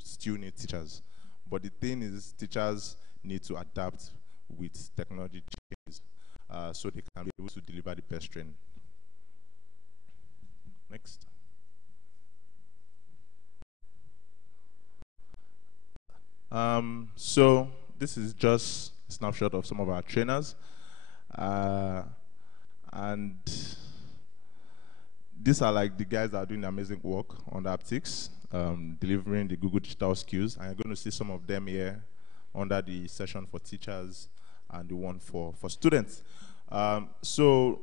will still need teachers. But the thing is, teachers need to adapt with technology changes so they can be able to deliver the best training. Next. So this is just a snapshot of some of our trainers. And these are like the guys that are doing amazing work on the haptics, delivering the Google digital skills. And you're going to see some of them here under the session for teachers and the one for students. Sorry.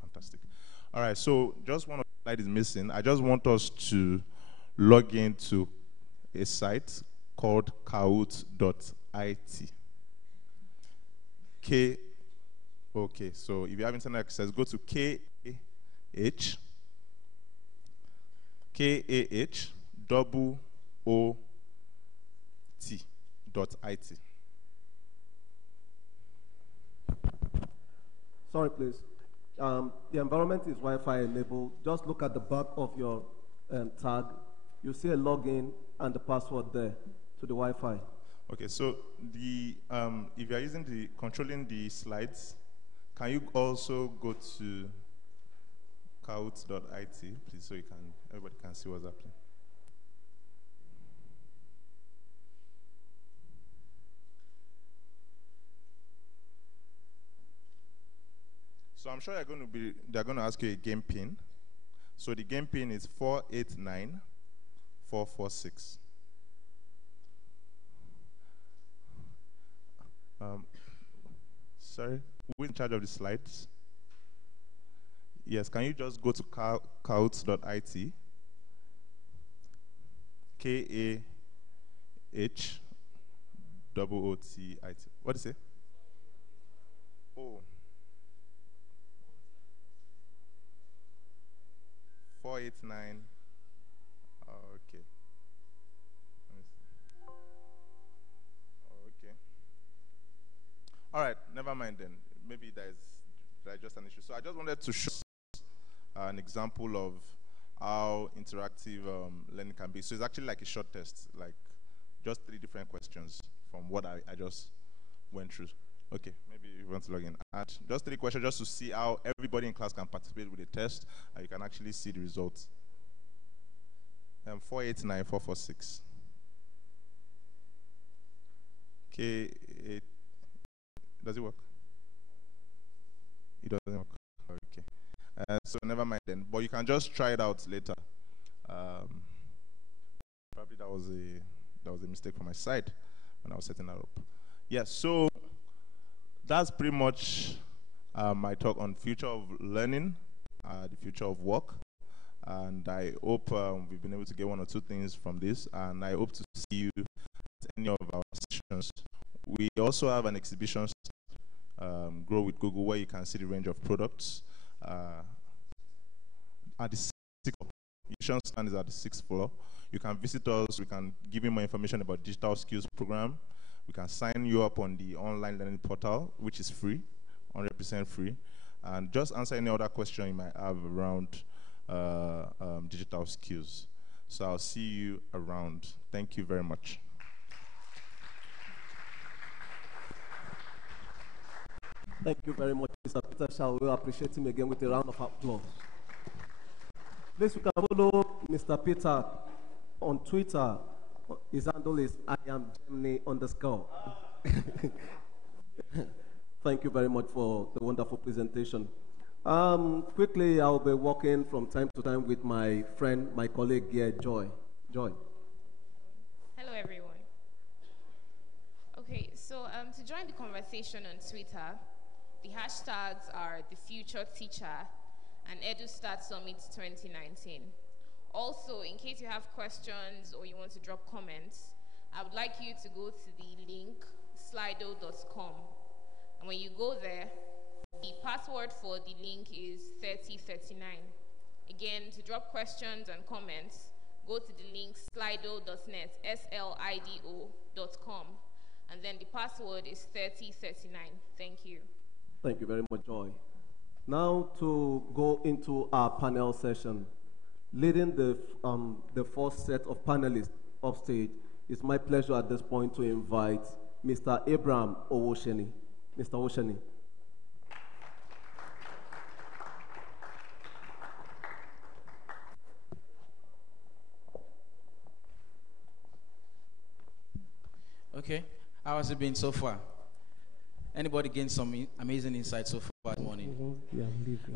Fantastic. All right, so just one slide is missing. I just want us to log into a site called kahoot.it. Okay, so if you have internet access, go to KAHOOT.it. Sorry, please. The environment is Wi-Fi enabled. Just look at the back of your tag. You see a login and the password there to the Wi-Fi. Okay, so if you are controlling the slides, can you also go to kahoot.it, please, so everybody can see what's happening. So I'm sure they're going to ask you a game pin. So the game pin is 489446. Sorry, who's in charge of the slides? Yes, can you just go to kahoot.it? KAHOOTIT. What do you say? Oh. 489. Okay. Let me see. Okay. All right, never mind then. Maybe there's just an issue. So I just wanted to show an example of how interactive learning can be. So it's actually like a short test, like just 3 different questions from what I just went through. Okay, maybe you want to log in. And just 3 questions just to see how everybody in class can participate with the test, and you can actually see the results. 489446. K8. Does it work? It doesn't work. Okay. So never mind then. But you can just try it out later. Probably that was a mistake from my side when I was setting that up. Yes. So that's pretty much my talk on future of learning, the future of work. And I hope we've been able to get 1 or 2 things from this. And I hope to see you at any of our sessions. We also have an exhibition, Grow with Google, where you can see the range of products. At the 6th floor. The exhibition stand is at the 6th floor. You can visit us. We can give you more information about digital skills program. We can sign you up on the online learning portal, which is free, 100% free. And just answer any other question you might have around digital skills. So I'll see you around. Thank you very much. Thank you very much, Mr. Peter. Shall we appreciate him again with a round of applause? Please, you can follow Mr. Peter on Twitter. His handle is IamGemini_. Thank you very much for the wonderful presentation. Quickly, I'll be working from time to time with my friend, my colleague here, Joy. Joy. Hello, everyone. Okay, so to join the conversation on Twitter, the hashtags are the Future Teacher and Edustart Summit 2019. Also, in case you have questions or you want to drop comments, I would like you to go to the link slido.com. And when you go there, the password for the link is 3039. Again, to drop questions and comments, go to the link slido.net, slido.com. And then the password is 3039. Thank you. Thank you very much, Joy. Now to go into our panel session. Leading the first set of panelists upstage, it's my pleasure at this point to invite Mr. Abraham Owosheni. Mr. Owosheni. Okay, how has it been so far? Anybody gained some amazing insights so far this morning?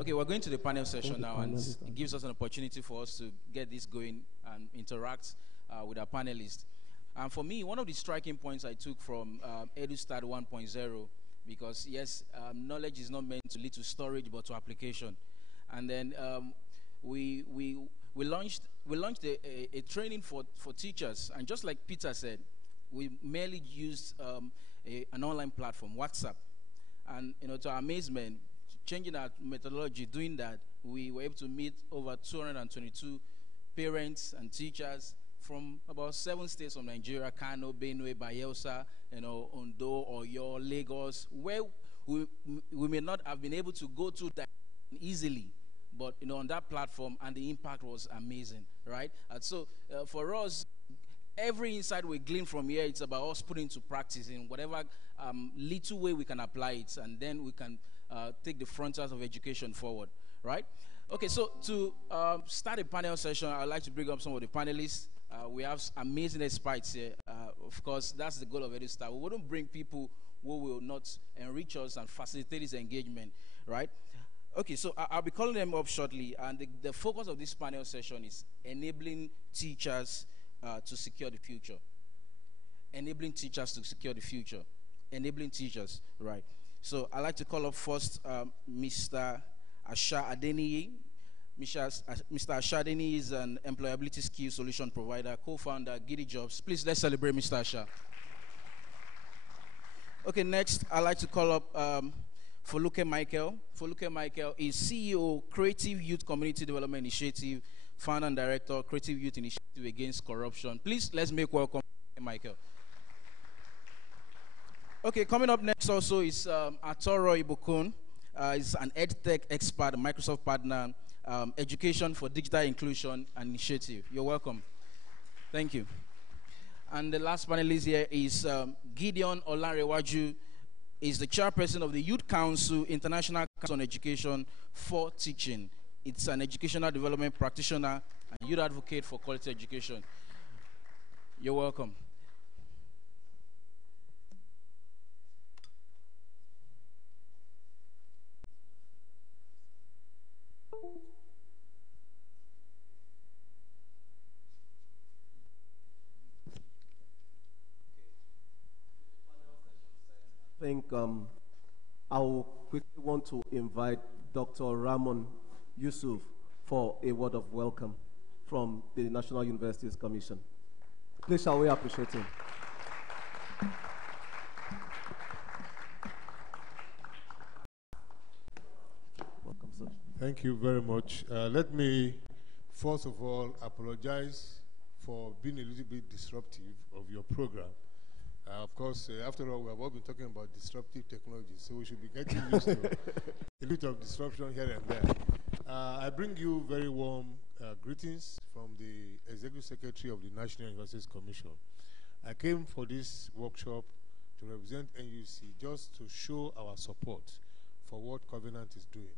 Okay, we're going to the panel session now, and it gives us an opportunity for us to get this going and interact with our panelists. And for me, one of the striking points I took from Edustart 1.0, because yes, knowledge is not meant to lead to storage but to application. And then we launched a training for teachers, and just like Peter said, we merely used an online platform, WhatsApp. And to our amazement, changing our methodology, doing that, we were able to meet over 222 parents and teachers from about 7 states of Nigeria: Kano, Benue, Bayelsa, Ondo, Oyo, Lagos, where we may not have been able to go to that easily, but on that platform, and the impact was amazing, right? And so for us, every insight we glean from here, it's about us putting into practice in whatever little way we can apply it, and then we can take the frontiers of education forward, right? Okay, so to start a panel session, I'd like to bring up some of the panelists. We have amazing experts here. Of course, that's the goal of Edustart. We wouldn't bring people who will not enrich us and facilitate this engagement, right? Okay, so I'll be calling them up shortly, and the focus of this panel session is enabling teachers to secure the future. Enabling teachers to secure the future. Enabling teachers, right? So I'd like to call up first Mr. Asha Adeniyi. Mr. Asha Adeniyi is an employability skill solution provider, co-founder, Giddy Jobs. Please, let's celebrate Mr. Asha. Okay, next, I'd like to call up Foluke Michael. Foluke Michael is CEO, Creative Youth Community Development Initiative, founder and director, Creative Youth Initiative Against Corruption. Please, let's make welcome Michael. Okay, coming up next also is Atoro Ibukun. He's an EdTech expert, a Microsoft partner, Education for Digital Inclusion and Initiative. You're welcome. Thank you. And the last panelist here is Gideon Olanrewaju. Is the chairperson of the Youth Council, International Council on Education for Teaching. It's an educational development practitioner and youth advocate for quality education. You're welcome. I think I will quickly want to invite Dr. Ramon Yusuf for a word of welcome from the National Universities Commission. Please shall we appreciate him. Welcome, sir. Thank you very much. Let me, first of all, apologize for being a little bit disruptive of your program. Of course, after all, we have all been talking about disruptive technology, so we should be getting used to a bit of disruption here and there. I bring you very warm greetings from the Executive Secretary of the National Universities Commission. I came for this workshop to represent NUC just to show our support for what Covenant is doing.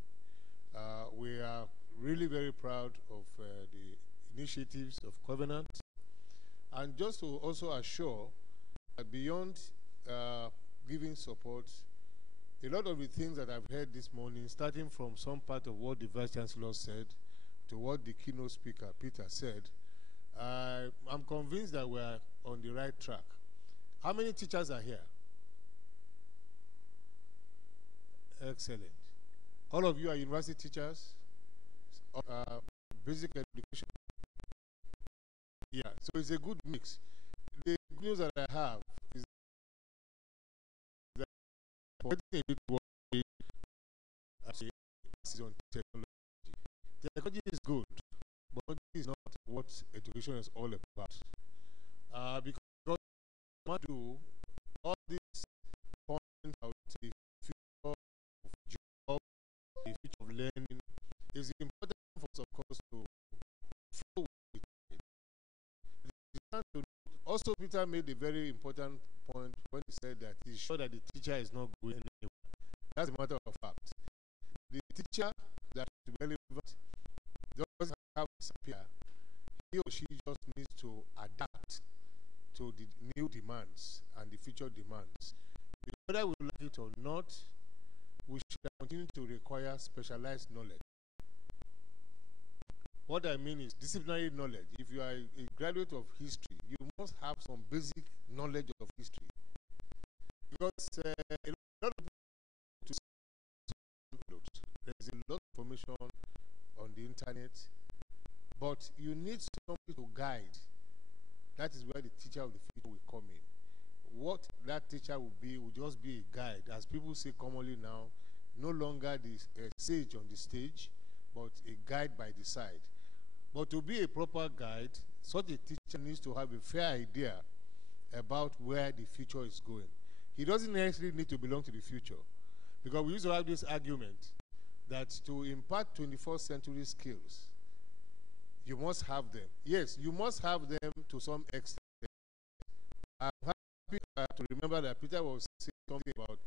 We are really very proud of the initiatives of Covenant, and just to also assure beyond giving support, a lot of the things that I've heard this morning, starting from some part of what the Vice Chancellor said to what the keynote speaker, Peter, said, I'm convinced that we're on the right track. How many teachers are here? Excellent. All of you are university teachers? Basic education? Yeah, so it's a good mix. The good news that I have is that for getting a bit work on technology. Technology is good, but technology is not what education is all about. Because what we do all these points out the future of job, the future of learning, is important for us, of course, to flow with it. Also, Peter made a very important point when he said that he's sure that the teacher is not going anywhere. That's a matter of fact. The teacher that is relevant doesn't have to disappear. He or she just needs to adapt to the new demands and the future demands. Whether we like it or not, we should continue to require specialized knowledge. What I mean is disciplinary knowledge. If you are a graduate of history, you must have some basic knowledge of history. Because a lot of people, there's a lot of information on the internet, but you need somebody to guide. That is where the teacher of the future will come in. What that teacher will just be a guide. As people say commonly now, no longer the sage on the stage, but a guide by the side. But to be a proper guide, such a teacher needs to have a fair idea about where the future is going. He doesn't necessarily need to belong to the future. Because we used to have this argument that to impart 21st century skills, you must have them. Yes, you must have them to some extent. I'm happy to remember that Peter was saying something about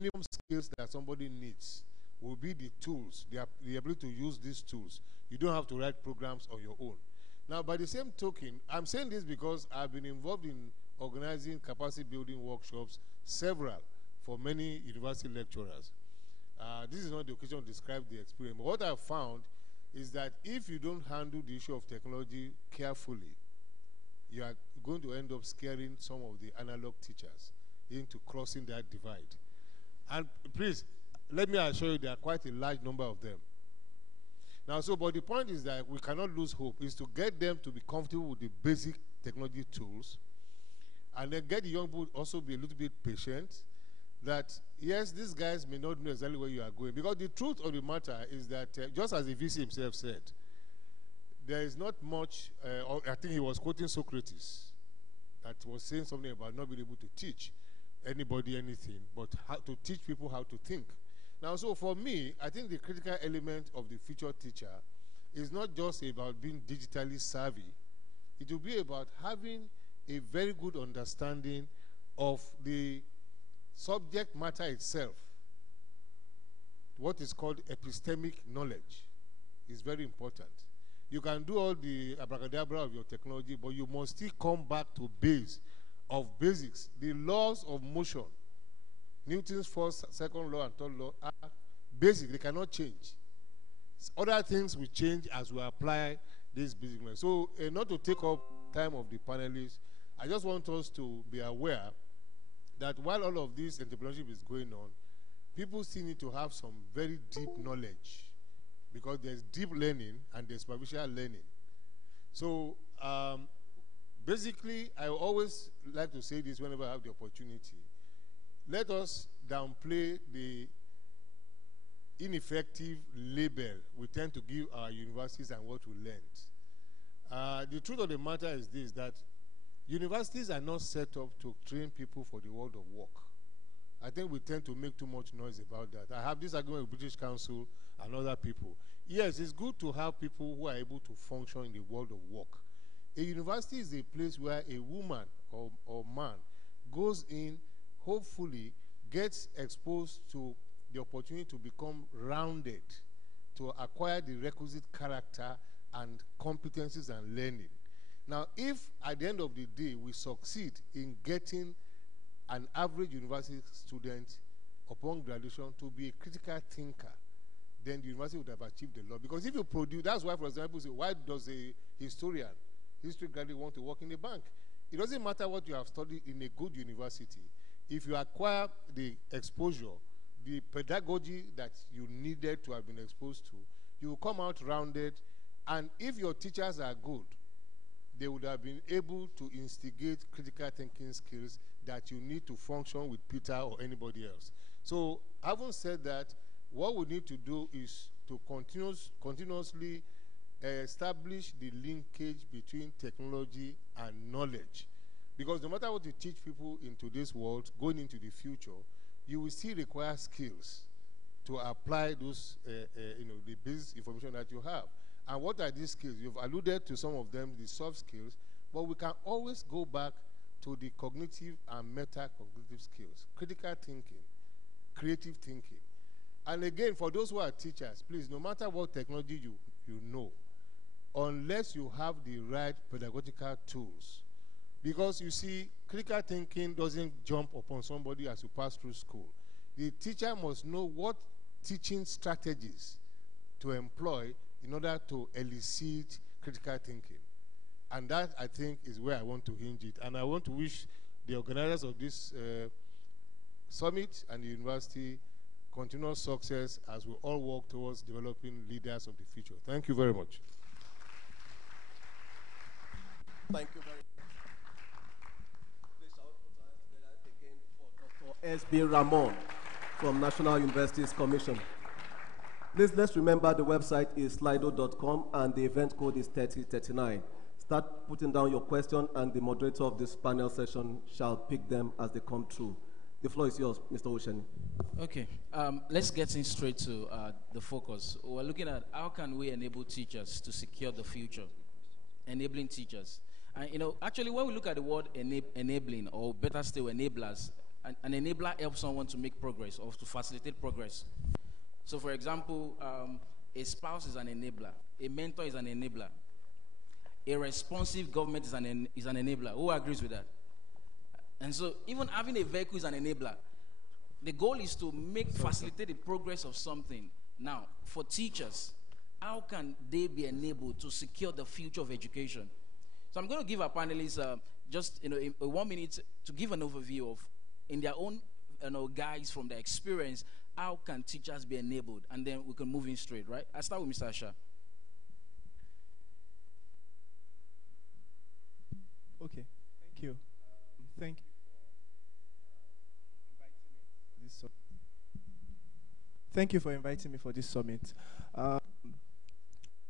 minimum skills that somebody needs will be the tools, the ability to use these tools. You don't have to write programs on your own. Now, by the same token, I'm saying this because I've been involved in organizing capacity building workshops, several, for many university lecturers. This is not the occasion to describe the experience. But what I've found is that if you don't handle the issue of technology carefully, you are going to end up scaring some of the analog teachers into crossing that divide. And please, let me assure you there are quite a large number of them. Now, but the point is that we cannot lose hope, is to get them to be comfortable with the basic technology tools, and then get the young people also be a little bit patient, that, yes, these guys may not know exactly where you are going. Because the truth of the matter is that, just as the VC himself said, there is not much, I think he was quoting Socrates, that was saying something about not being able to teach anybody anything, but how to teach people how to think. Now, so for me, I think the critical element of the future teacher is not just about being digitally savvy. It will be about having a very good understanding of the subject matter itself. What is called epistemic knowledge is very important. You can do all the abracadabra of your technology, but you must still come back to basics. The laws of motion, Newton's first, second law, and third law are basic. They cannot change. Other things will change as we apply this basic knowledge. So, not to take up time of the panelists, I just want us to be aware that while all of this entrepreneurship is going on, people still need to have some very deep knowledge, because there's deep learning and there's superficial learning. So, basically, I always like to say this whenever I have the opportunity. Let us downplay the ineffective label we tend to give our universities and what we learned. The truth of the matter is this, that universities are not set up to train people for the world of work. I think we tend to make too much noise about that. I have this argument with British Council and other people. Yes, it's good to have people who are able to function in the world of work. A university is a place where a woman or man goes in, hopefully gets exposed to the opportunity to become rounded, to acquire the requisite character and competencies and learning. Now, if at the end of the day we succeed in getting an average university student upon graduation to be a critical thinker, then the university would have achieved a lot. Because if you produce, that's why, for example, say, why does a history graduate want to work in a bank? It doesn't matter what you have studied in a good university. If you acquire the exposure, the pedagogy that you needed to have been exposed to, you will come out rounded, and if your teachers are good, they would have been able to instigate critical thinking skills that you need to function with Peter or anybody else. So, having said that, what we need to do is to continuously establish the linkage between technology and knowledge. Because no matter what you teach people in today's world, going into the future, you will still require skills to apply those, the basic information that you have. And what are these skills? You've alluded to some of them, the soft skills, but we can always go back to the cognitive and meta-cognitive skills, critical thinking, creative thinking. And again, for those who are teachers, please, no matter what technology you know, unless you have the right pedagogical tools, because you see, critical thinking doesn't jump upon somebody as you pass through school. The teacher must know what teaching strategies to employ in order to elicit critical thinking. And that, I think, is where I want to hinge it. And I want to wish the organizers of this summit and the university continuous success as we all work towards developing leaders of the future. Thank you very much. Thank you very much. Please shall we put our hands together again for Dr. S.B. Ramon from National Universities Commission. Please, let's remember the website is slido.com and the event code is 3039. Start putting down your question and the moderator of this panel session shall pick them as they come through. The floor is yours, Mr. Osheni. Okay, let's get in straight to the focus. We're looking at how can we enable teachers to secure the future, enabling teachers. And actually when we look at the word enabling, or better still enablers, an enabler helps someone to make progress or to facilitate progress. So for example, a spouse is an enabler, a mentor is an enabler, a responsive government is an enabler. Who agrees with that? And so even having a vehicle is an enabler. The goal is to facilitate the progress of something. Now, for teachers, how can they be enabled to secure the future of education? So I'm going to give our panelists just in 1 minute to give an overview of, in their own guides from their experience, how can teachers be enabled? And then we can move in straight, right? I'll start with Mr. Asha. Okay, thank you. Thank you. Thank you for inviting me for this summit. I'll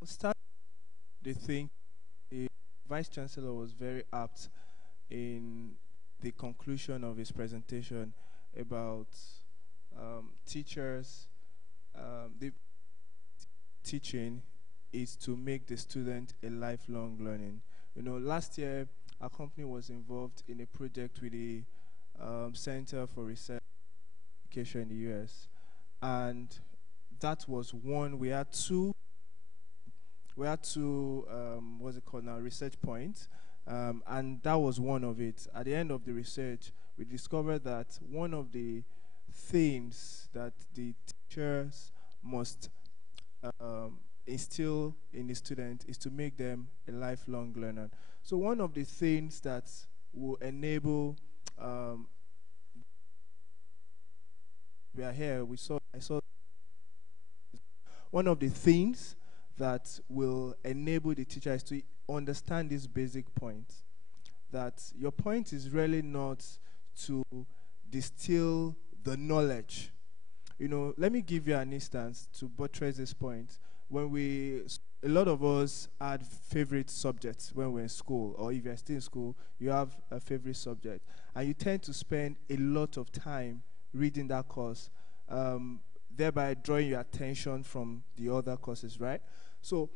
start the thing. The Vice Chancellor was very apt in the conclusion of his presentation about teachers. The teaching is to make the student a lifelong learning. Last year, our company was involved in a project with the Center for Research Education in the U.S. And that was one. We had two what's it called now, research points, and that was one of it. At the end of the research, we discovered that one of the things that the teachers must instill in the student is to make them a lifelong learner. So one of the things that will enable we are here, I saw one of the things that will enable the teacher is to understand this basic point, that your point is really not to distill the knowledge. Let me give you an instance to buttress this point. A lot of us had favorite subjects when we're in school, or if you're still in school, you have a favorite subject, and you tend to spend a lot of time reading that course, thereby drawing your attention from the other courses, right? So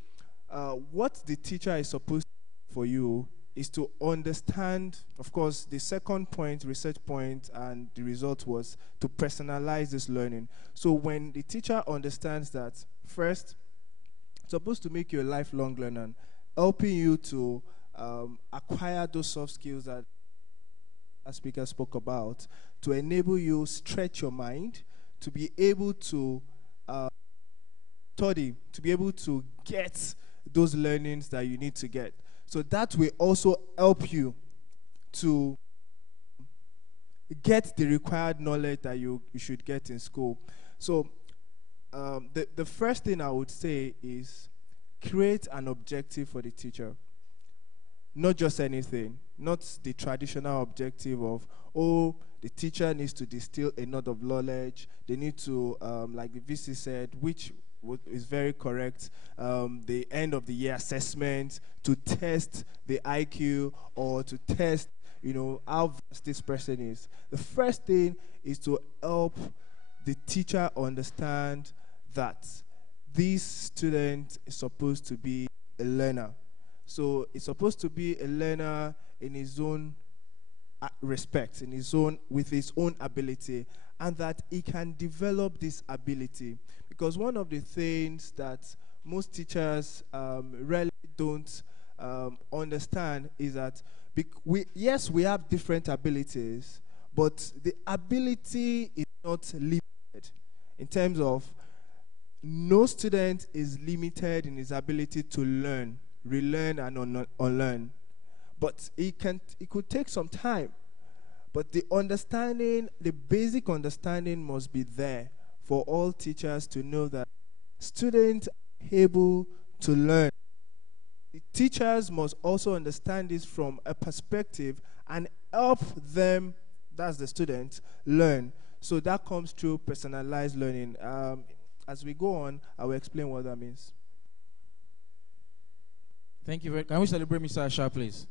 what the teacher is supposed to do for you is to understand, of course, the second point, research point, and the result was to personalize this learning. So when the teacher understands that, first, it's supposed to make you a lifelong learner, helping you to acquire those soft skills that our speaker spoke about, to enable you stretch your mind, to be able to study, to be able to get those learnings that you need to get. So that will also help you to get the required knowledge that you should get in school. So the first thing I would say is create an objective for the teacher. Not just anything, not the traditional objective of, the teacher needs to distill a lot of knowledge. They need to, like the VC said, which is very correct, the end of the year assessment to test the IQ or to test, how vast this person is. The first thing is to help the teacher understand that this student is supposed to be a learner. So it's supposed to be a learner in his own respect, with his own ability, and that he can develop this ability. Because one of the things that most teachers rarely don't understand is that we have different abilities, but the ability is not limited in terms of no student is limited in his ability to learn, relearn, and unlearn. But it could take some time. But the basic understanding must be there for all teachers to know that students are able to learn. The teachers must also understand this from a perspective and help them, that's the students, learn. So that comes through personalized learning. As we go on, I will explain what that means. Thank you very. Can we celebrate Mr. Asha, please?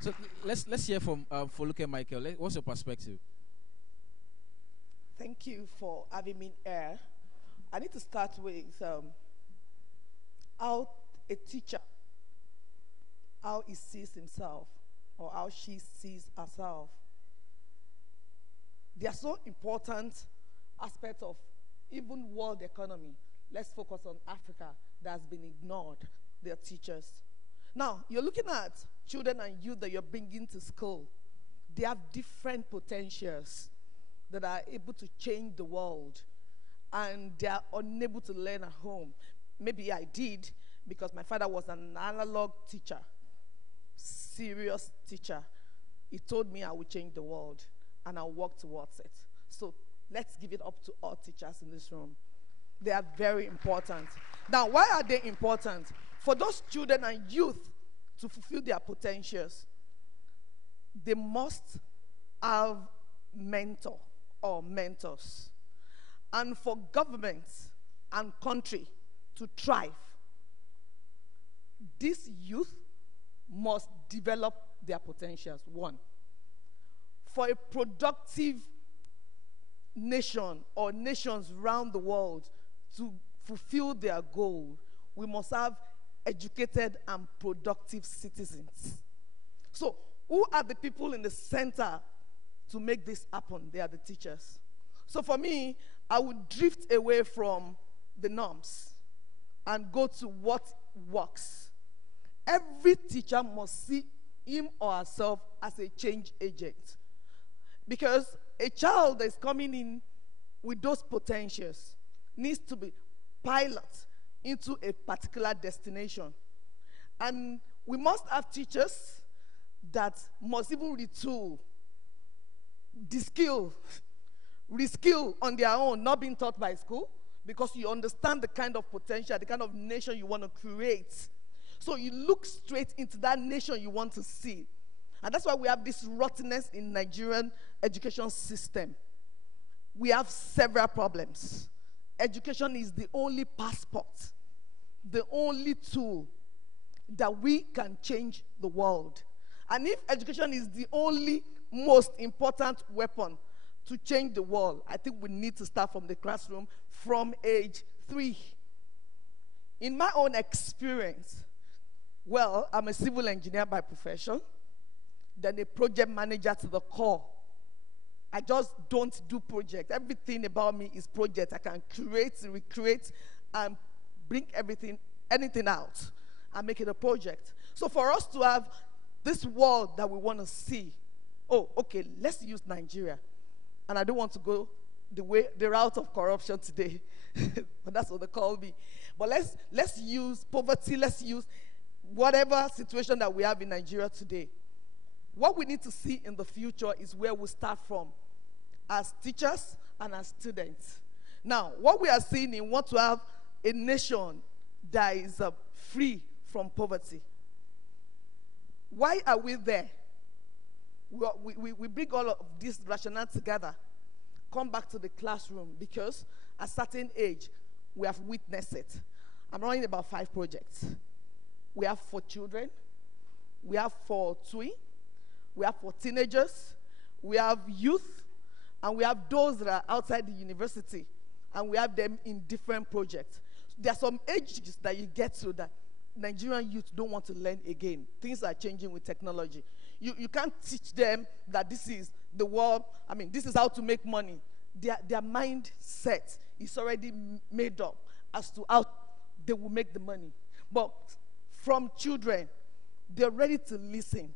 So let's hear from Foluke Michael. What's your perspective? Thank you for having me here. I need to start with how a teacher, how he sees himself or how she sees herself. They are so important aspects of even world economy. Let's focus on Africa that has been ignored, their teachers. Now, you're looking at children and youth that you're bringing to school. They have different potentials that are able to change the world, and they are unable to learn at home. Maybe I did, because my father was an analog teacher, serious teacher. He told me I would change the world, and I'll work towards it. So let's give it up to all teachers in this room. They are very important. Now, why are they important? For those children and youth to fulfill their potentials, they must have mentor or mentors. And for governments and country to thrive, these youth must develop their potentials. One, for a productive nation or nations around the world to fulfill their goal, we must have educated and productive citizens. So, who are the people in the center to make this happen? They are the teachers. So for me, I would drift away from the norms and go to what works. Every teacher must see him or herself as a change agent. Because a child that is coming in with those potentials needs to be piloted into a particular destination. And we must have teachers that must even retool, reskill on their own, not being taught by school, because you understand the kind of potential, the kind of nation you want to create. So you look straight into that nation you want to see. And that's why we have this rottenness in Nigerian education system. We have several problems. Education is the only passport, the only tool that we can change the world. And if education is the only most important weapon to change the world, I think we need to start from the classroom from age 3. In my own experience, well, I'm a civil engineer by profession, then a project manager to the core. I just don't do projects. Everything about me is project. I can create, recreate, and bring anything out and make it a project. So for us to have this world that we want to see, oh, okay, let's use Nigeria. And I don't want to go the route of corruption today, but that's what they call me. But let's use poverty, let's use whatever situation that we have in Nigeria today. What we need to see in the future is where we start from as teachers and as students. Now, what we are seeing, we want to have a nation that is free from poverty. Why are we there? We bring all of this rationale together, come back to the classroom, because at a certain age, we have witnessed it. I'm running about 5 projects. We have for children, We have for tween, we have for teenagers, we have youth, and we have those that are outside the university, and we have them in different projects. There are some ages that you get to that Nigerian youth don't want to learn again. Things are changing with technology. You can't teach them that this is the world, this is how to make money. Their mindset is already made up as to how they will make the money. But from children, they're ready to listen.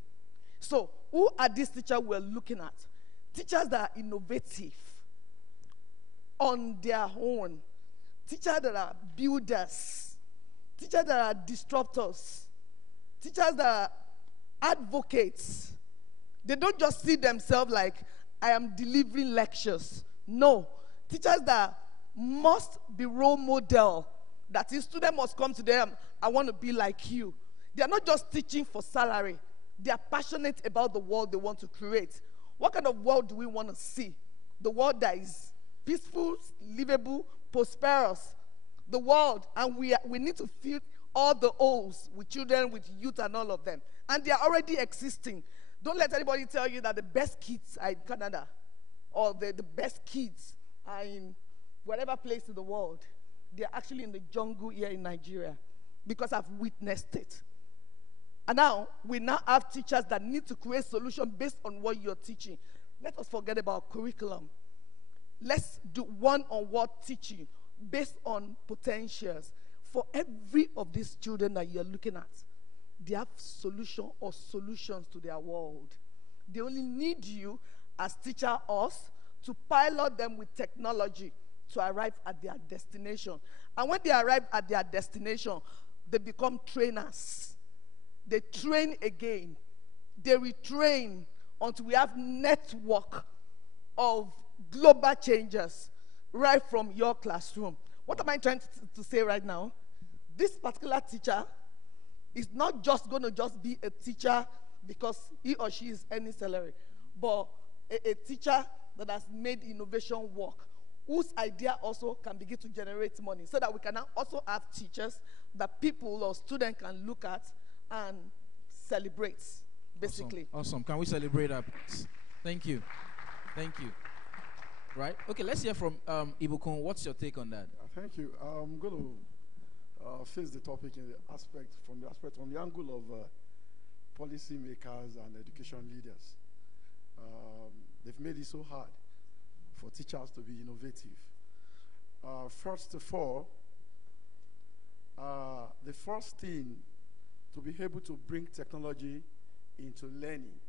So who are these teachers we're looking at? Teachers that are innovative on their own. Teachers that are builders. Teachers that are disruptors. Teachers that are advocates. They don't just see themselves like, I am delivering lectures. No. Teachers that must be role model. That is, student must come to them, I want to be like you. They are not just teaching for salary. They are passionate about the world they want to create. What kind of world do we want to see? The world that is peaceful, livable, prosperous. The world, and we need to fill all the holes with children, with youth, and all of them. And they are already existing. Don't let anybody tell you that the best kids are in Canada or the best kids are in whatever place in the world. They are actually in the jungle here in Nigeria because I've witnessed it. And now, we now have teachers that need to create solutions based on what you're teaching. Let us forget about curriculum. Let's do one-on-one teaching based on potentials. For every of these children that you're looking at, they have solution or solutions to their world. They only need you as teacher, us, to pilot them with technology to arrive at their destination. And when they arrive at their destination, they become trainers. They train again. They retrain until we have network of global changers right from your classroom. What am I trying to say right now? This particular teacher is not just going to just be a teacher because he or she is earning salary, but a teacher that has made innovation work, whose idea also can begin to generate money, so that we can now also have teachers that people or students can look at and celebrate, basically. Awesome. Can we celebrate that? Thank you. Thank you. Right? Okay, let's hear from Ibukun. What's your take on that? Thank you. I'm going to face the topic from the angle of policymakers and education leaders. They've made it so hard for teachers to be innovative. First of all, the first thing to be able to bring technology into learning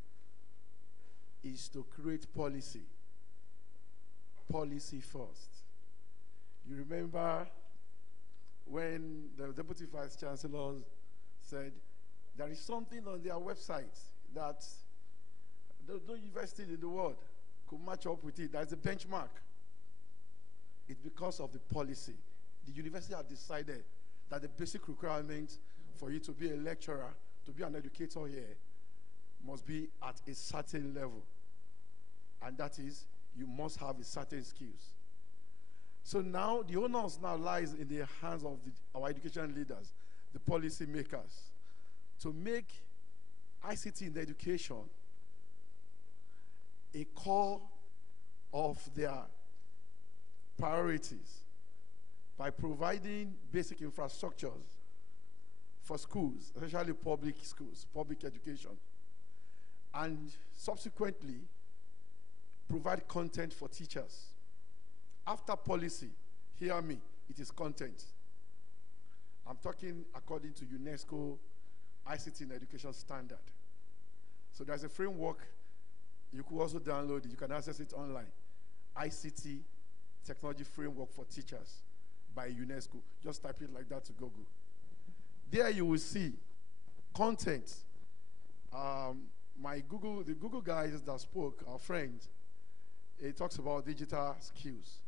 is to create policy. Policy first. You remember when the Deputy Vice Chancellor said there is something on their website that no university in the world could match up with it. That's a benchmark. It's because of the policy. The university has decided that the basic requirement for you to be a lecturer, to be an educator here, must be at a certain level. And that is, you must have a certain skills. So now, the onus now lies in the hands of our education leaders, the policy makers, to make ICT in the education a core of their priorities by providing basic infrastructures for schools, especially public schools, public education, and subsequently provide content for teachers. After policy, hear me, it is content. I'm talking according to UNESCO ICT in Education standard. So there's a framework. You could also download it. You can access it online. ICT Technology Framework for Teachers by UNESCO. Just type it like that to Google. There you will see content. The Google guys that spoke, our friends, it talks about digital skills.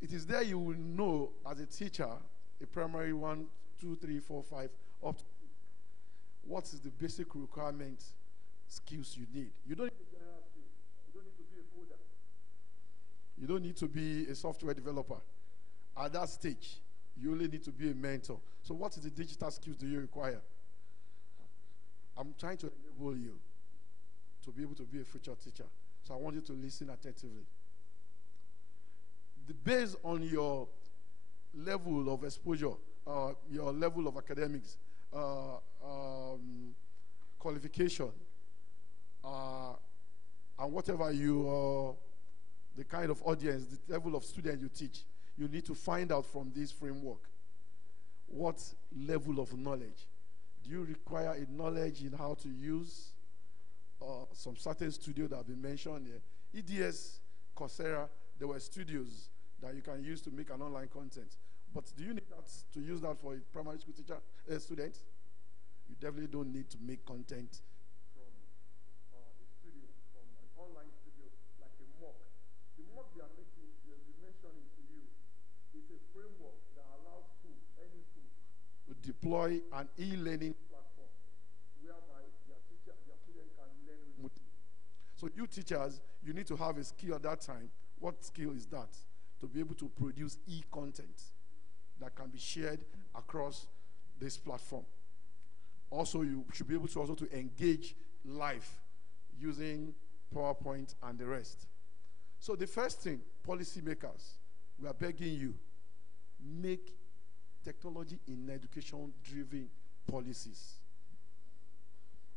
It is there you will know as a teacher, a primary 1, 2, 3, 4, 5, up to what is the basic requirement skills you need. You don't need to be a you don't need to be a coder. You don't need to be a software developer. At that stage, you only need to be a mentor. So what is the digital skills do you require? I'm trying to enable you to be able to be a future teacher. So I want you to listen attentively. Based on your level of exposure, your level of academics, qualification, and whatever the kind of audience, the level of student you teach, you need to find out from this framework what level of knowledge. Do you require a knowledge in how to use some certain studio that have been mentioned here? EDS, Coursera, there were studios that you can use to make an online content. But do you need that to use that for a primary school teacher, student? You definitely don't need to make content from a studio, from an online studio like a mock. The mock they are making, they'll be mentioning to you, is a framework that allows any school, to deploy an e-learning platform whereby their student can learn remotely. So you teachers, you need to have a skill at that time. What skill is that? To be able to produce e-content that can be shared across this platform. Also, you should be able to also to engage live using PowerPoint and the rest. So the first thing, policymakers, we are begging you, make technology in education-driven policies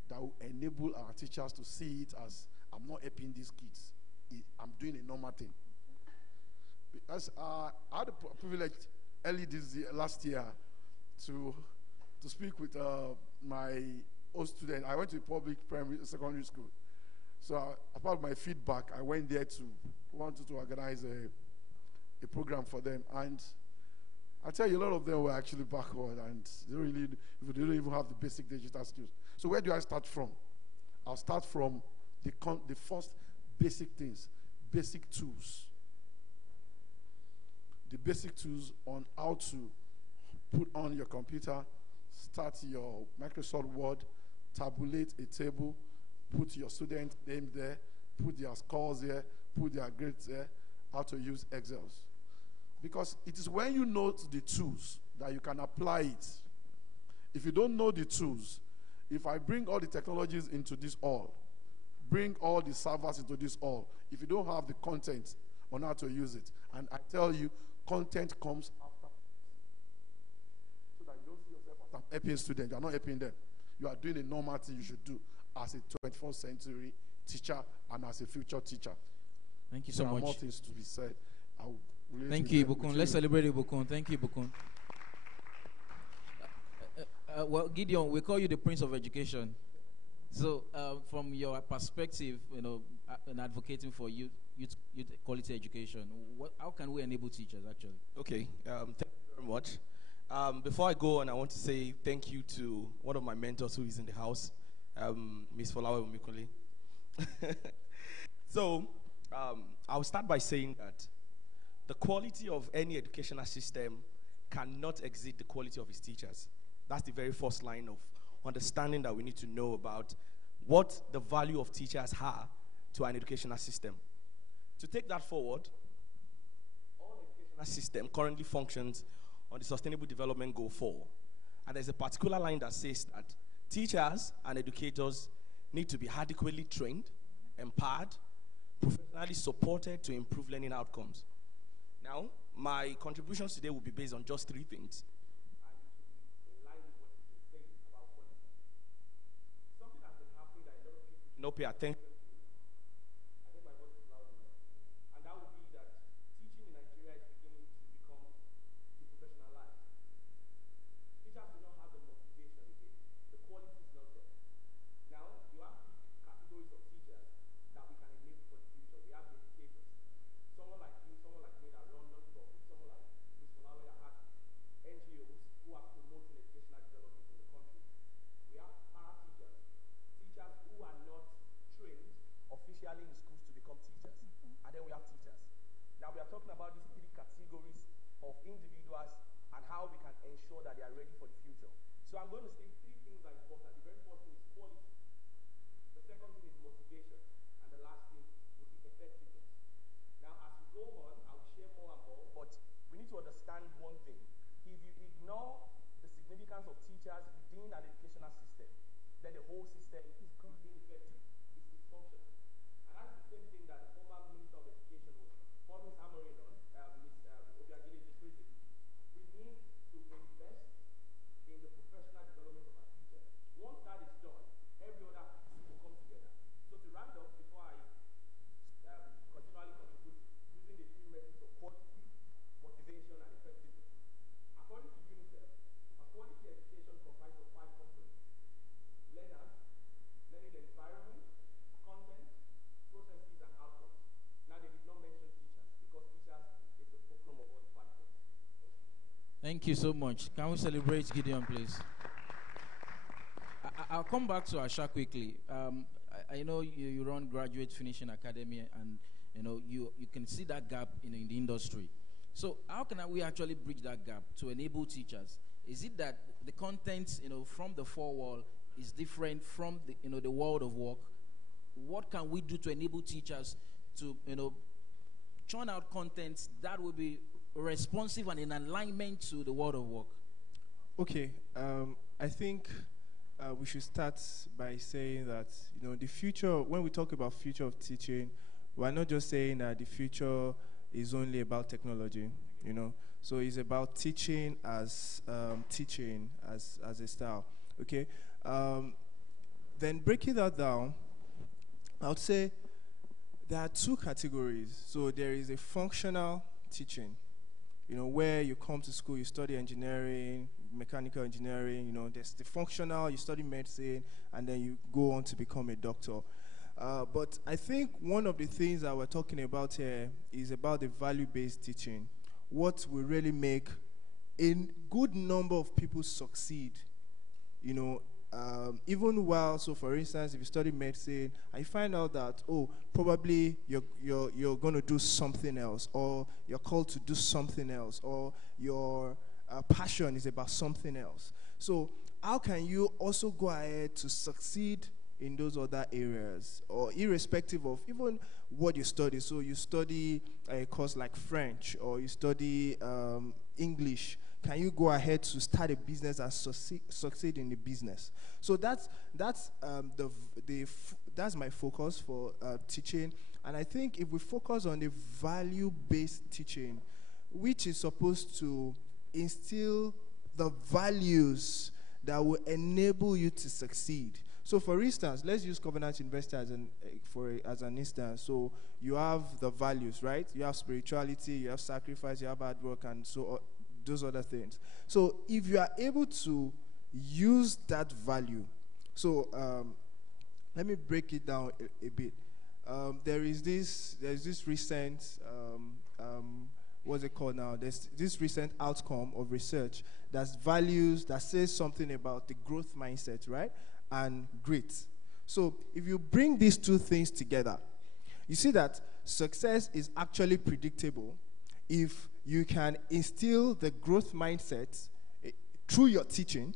that will enable our teachers to see it as, I'm not helping these kids, I'm doing a normal thing. Because I had the privilege early last year to speak with my old student. I went to a public secondary school. So apart from my feedback, I went there wanted to organize a program for them. And I tell you, a lot of them were actually backward, and they don't even have the basic digital skills. So where do I start from? I'll start from the first basic things, basic tools. The basic tools on how to put on your computer, start your Microsoft Word, tabulate a table, put your student name there, put their scores there, put their grades there, how to use Excel. Because it is when you know the tools that you can apply it. If you don't know the tools, if I bring all the technologies into this hall, bring all the servers into this hall, if you don't have the content on how to use it, and I tell you, content comes after. So that you don't see yourself as an helping student. You are not helping them. You are doing a normal thing you should do as a 21st century teacher and as a future teacher. Thank you so much. There are more things to be said. Thank you, Ibukun. Let's celebrate Ibukun. Thank you, Ibukun. Well, Gideon, we call you the Prince of Education. So, from your perspective, in advocating for youth quality education, how can we enable teachers, actually? Okay, thank you very much. Before I go on, I want to say thank you to one of my mentors who is in the house, Ms. Folawe Umikole. So, I'll start by saying that the quality of any educational system cannot exceed the quality of its teachers. That's the very first line of understanding that we need to know about what the value of teachers are to an educational system. To take that forward, all educational system currently functions on the Sustainable Development Goal 4. And there's a particular line that says that teachers and educators need to be adequately trained, empowered, professionally supported to improve learning outcomes. Now, my contributions today will be based on just 3 things. No pay attention. I think my voice is loud enough. And that would be that teaching in Nigeria is beginning to become deprofessionalized. Teachers do not have the motivation again. The quality is not there. Now, you have 3 categories of teachers that we can enable for the future. We have the educators. Someone like you, someone like me that run non-profit, someone like Ms. Folawe that has NGOs who are promoting educational development in the country. We have para teachers, teachers who are not trained officially in schools to become teachers. And then we have teachers. Now we are talking about these 3 categories of individuals and how we can ensure that they are ready for the future. So I'm going to say 3 things are important. The very first thing is quality. The second thing is motivation. And the last thing would be effectiveness. Now as we go on, I'll share more and more, but we need to understand one thing. If you ignore the significance of teachers within an educational system, then the whole Thank you so much. Can we celebrate Gideon, please? I'll come back to Asha quickly. I know you run Graduate Finishing Academy, and you can see that gap in the industry. So how can we actually bridge that gap to enable teachers? Is it that the content from the four wall is different from the world of work? What can we do to enable teachers to churn out content that will be responsive and in alignment to the world of work? Okay, I think we should start by saying that the future. When we talk about future of teaching, we're not just saying that the future is only about technology. So it's about teaching as a style. Okay, then breaking that down, I would say there are two categories. So there is a functional teaching, where you come to school, you study engineering, mechanical engineering, there's the functional, you study medicine, and then you go on to become a doctor. But I think one of the things that we're talking about here is about the value-based teaching. What will really make a good number of people succeed, even while, so for instance, if you study medicine, I find out that, probably you're going to do something else, or you're called to do something else, or your passion is about something else. So how can you also go ahead to succeed in those other areas, or irrespective of even what you study? So you study a course like French, or you study English. Can you go ahead to start a business and succeed in the business? So that's my focus for teaching. And I think if we focus on the value-based teaching, which is supposed to instill the values that will enable you to succeed. So for instance, let's use Covenant University as an instance. So you have the values, right? You have spirituality, you have sacrifice, you have hard work, and so those other things. So if you are able to use that value, so let me break it down a bit. There's this recent what's it called now? There's this recent outcome of research that says something about the growth mindset, right? And grit. So if you bring these two things together, you see that success is actually predictable if you can instill the growth mindset through your teaching,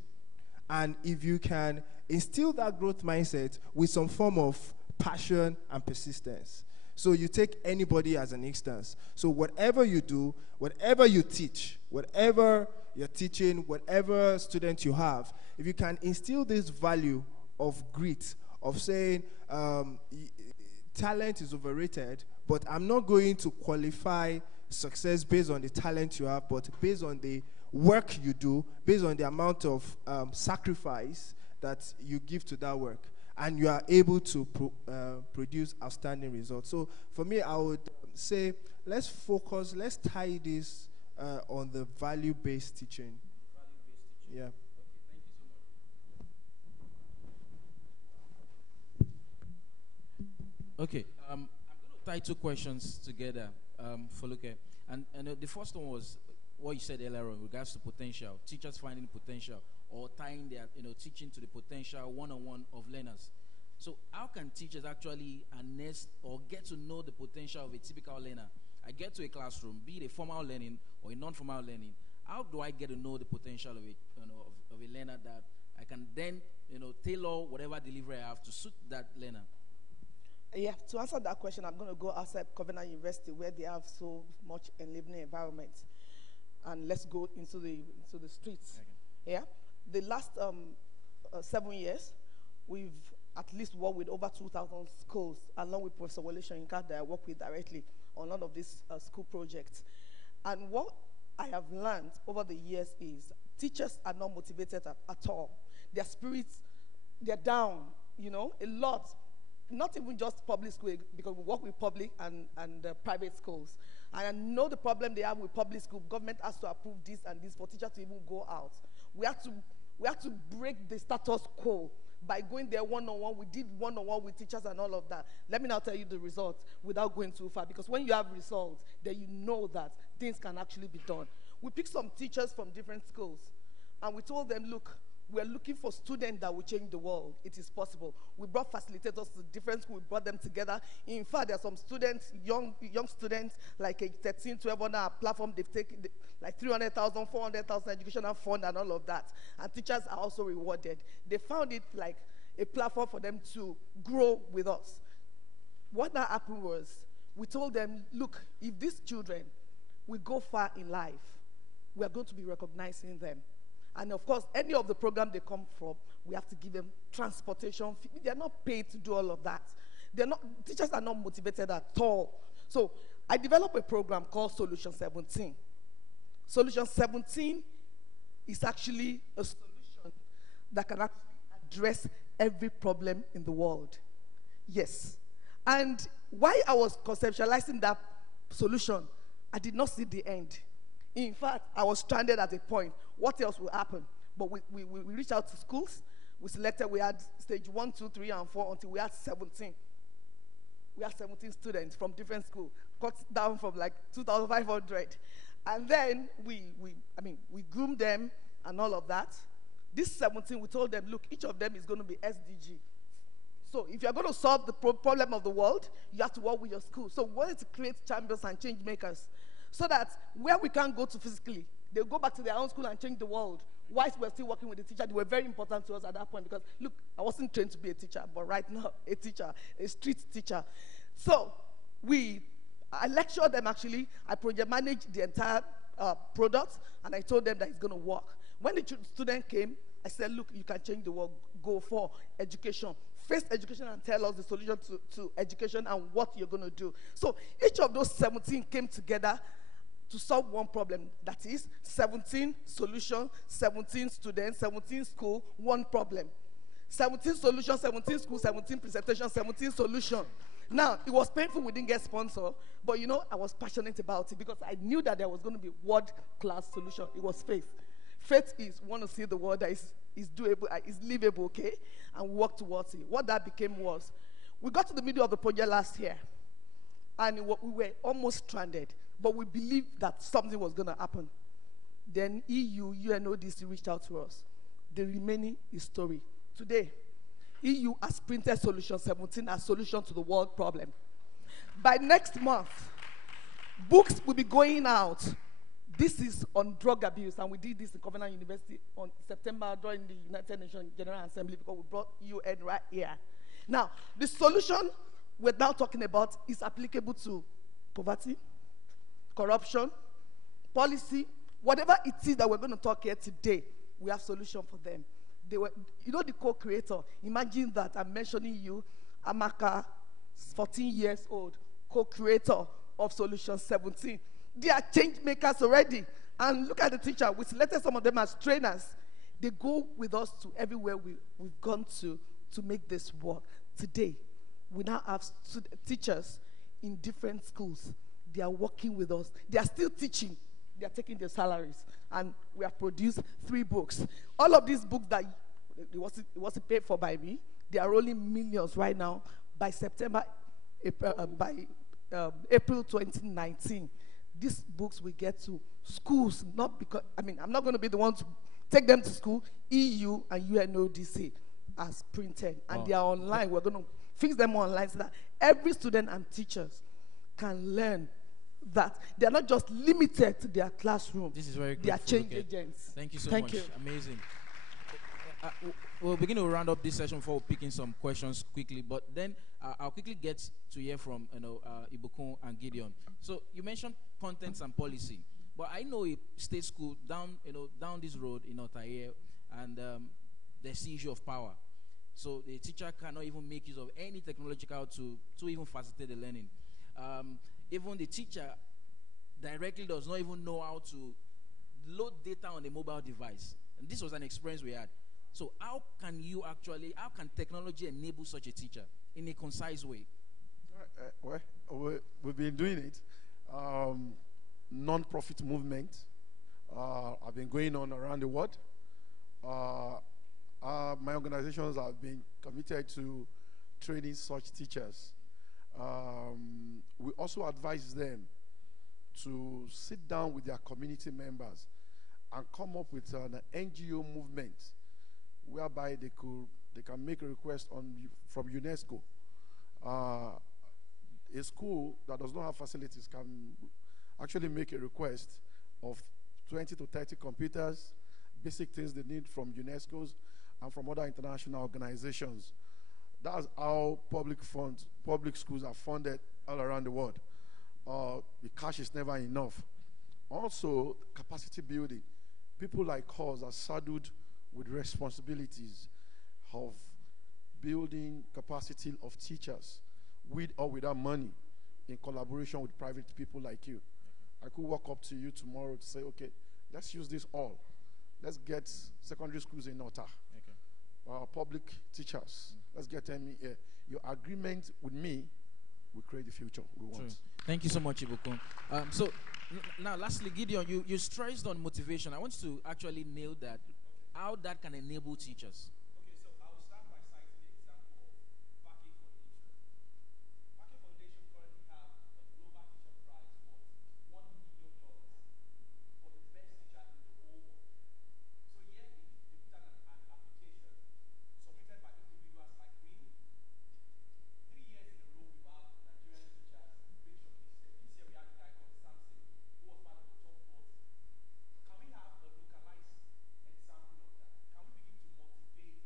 and if you can instill that growth mindset with some form of passion and persistence. So you take anybody as an instance. So whatever you do, whatever you teach, whatever you're teaching, whatever student you have, if you can instill this value of grit, of saying talent is overrated, but I'm not going to qualify success based on the talent you have, but based on the work you do, based on the amount of sacrifice that you give to that work, and you are able to produce outstanding results. So for me, I would say let's tie this on the value-based teaching. Yeah. Okay, I'm going to tie two questions together for Luke. And the first one was what you said earlier on in regards to potential, teachers finding potential, or tying their teaching to the potential one-on-one of learners. So how can teachers actually harness or get to know the potential of a typical learner? I get to a classroom, be it a formal learning or a non-formal learning. How do I get to know the potential of a learner that I can then tailor whatever delivery I have to suit that learner? Yeah, to answer that question, I'm going to go outside Covenant University where they have so much enabling environment. And let's go into the streets. Okay. Yeah, the last 7 years, we've at least worked with over 2,000 schools, along with Professor Wole Soyinka that I work with directly on a lot of these school projects. And what I have learned over the years is teachers are not motivated at all. Their spirits, they're down, a lot. Not even just public school, because we work with public and private schools. And I know the problem they have with public school. Government has to approve this and this for teachers to even go out. We have to break the status quo by going there one-on-one. We did one-on-one with teachers and all of that. Let me now tell you the results without going too far, because when you have results, then you know that things can actually be done. we picked some teachers from different schools, and we told them, look, we're looking for students that will change the world. It is possible. We brought facilitators to different schools. We brought them together. In fact, there are some students, young students, like age 13, 12 on our platform. They've taken like 300,000, 400,000 educational fund and all of that. And teachers are also rewarded. They found it like a platform for them to grow with us. What that happened was, we told them, look, if these children will go far in life, we are going to be recognizing them. And of course, any of the program they come from, we have to give them transportation fee. They're not paid to do all of that. Teachers are not motivated at all. So I developed a program called Solution 17. Solution 17 is actually a solution that can actually address every problem in the world. Yes. And while I was conceptualizing that solution, I did not see the end. In fact, I was stranded at a point. What else will happen? But we reached out to schools. We had stage 1, 2, 3, and 4 until we had 17. We had 17 students from different schools, cut down from like 2,500. And then we groomed them and all of that. This 17, we told them, look, each of them is going to be SDG. So if you're going to solve the problem of the world, you have to work with your school. So we wanted to create champions and change makers, so that where we can't go to physically, they'll go back to their own school and change the world. Whilst we're still working with the teacher, they were very important to us at that point, because, look, I wasn't trained to be a teacher, but right now, a teacher, a street teacher. So I lectured them, actually. I project managed the entire product, and I told them that it's going to work. When the student came, I said, look, you can change the world. Go for education. Face education and tell us the solution to education and what you're going to do. So each of those 17 came together to solve one problem. That is 17 solution, 17 students, 17 school, one problem. 17 solution, 17 school, 17 presentation, 17 solution. Now, it was painful we didn't get sponsor, but you know, I was passionate about it because I knew that there was going to be world-class solution. It was faith. Faith is want to see the world that is doable, is livable, okay? And work towards it. What that became was, we got to the middle of the project last year, and we were almost stranded, but we believed that something was going to happen. Then EU, UNODC reached out to us. The remaining is story. Today, EU has printed Solution 17 as solution to the world problem. By next month, books will be going out. This is on drug abuse, and we did this in Covenant University on September during the United Nations General Assembly, because we brought UN right here. Now, the solution we're now talking about is applicable to poverty, corruption, policy, whatever it is that we're going to talk here today, we have solution for them. They were, you know, the co-creator. Imagine that I'm mentioning you, Amaka, 14 years old, co-creator of Solution 17. They are change makers already. And look at the teacher. We selected some of them as trainers. They go with us to everywhere we've gone to make this work. Today, we now have teachers in different schools. They are working with us. They are still teaching. They are taking their salaries. And we have produced 3 books. All of these books that it wasn't paid for by me, they are rolling millions right now. By September, April 2019, these books will get to schools, not because, I'm not going to be the one to take them to school. EU and UNODC as printed, and they are online. We're going to fix them online so that every student and teachers can learn that they are not just limited to their classroom. This is very good. They are change agents. Thank you so much. You. Amazing. We'll begin to round up this session before picking some questions quickly, but then I'll quickly get to hear from Ibukun and Gideon. So you mentioned contents and policy, but I know a state school down this road in Otaye, and there's the issue of power. So the teacher cannot even make use of any technological to even facilitate the learning. Even the teacher directly does not even know how to load data on a mobile device. And this was an experience we had. So how can technology enable such a teacher in a concise way? We've been doing it. Non-profit movement have been going on around the world. My organizations have been committed to training such teachers. We also advise them to sit down with their community members and come up with an NGO movement whereby they can make a request from UNESCO. A school that does not have facilities can actually make a request of 20 to 30 computers, basic things they need from UNESCO's and from other international organizations. That's how public schools are funded all around the world. The cash is never enough. Also, capacity building. People like us are saddled with responsibilities of building capacity of teachers with or without money in collaboration with private people like you. I could walk up to you tomorrow to say, okay, let's use this all. Let's get secondary schools in Ota. Public teachers. Let's get them here. Your agreement with me will create the future we want. True. Thank you so much, Ibukun. Now, lastly, Gideon, you stressed on motivation. I want you to actually nail that, how that can enable teachers. Okay, so I will start by citing the example of Vacuum Foundation. Vacuum Foundation currently have a global teacher prize worth $1 million for the best teacher in the whole world. So yearly, they put out an application submitted by individuals like me. 3 years in a row, we have Nigerian teachers being shortlisted. This year we had a guy called Samson, who was part of the top 40. Can we have a localized example of that? Can we begin to motivate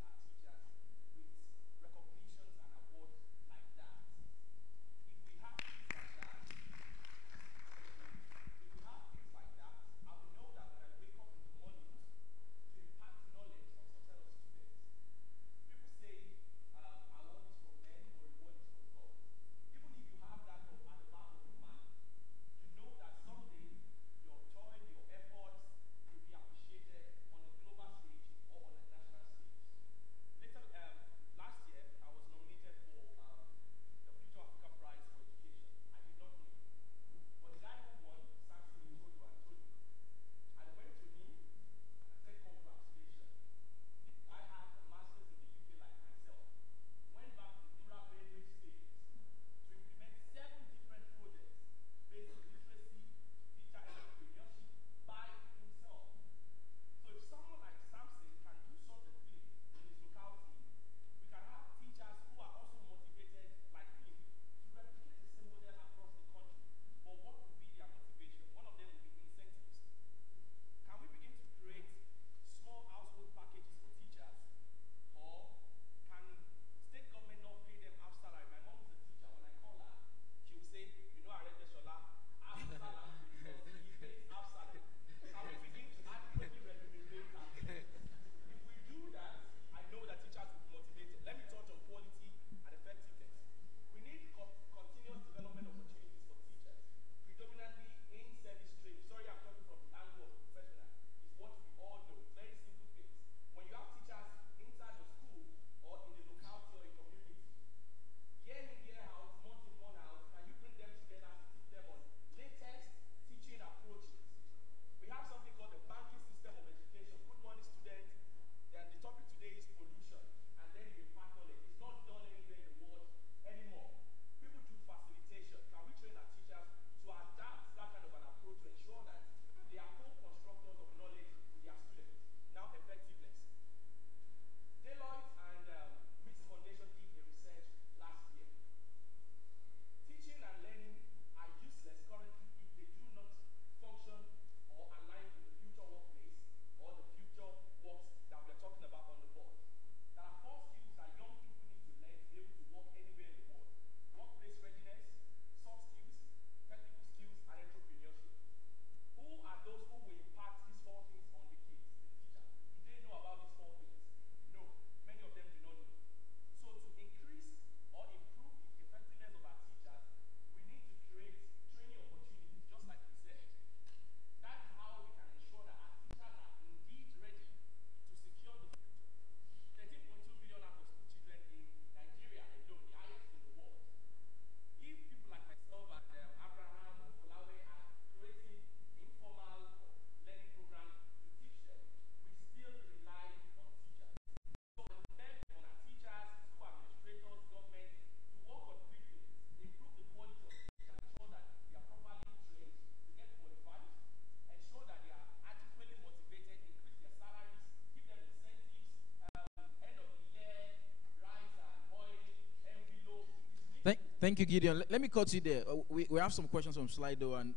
Thank you, Gideon. Let me cut you there. We have some questions from Slido, and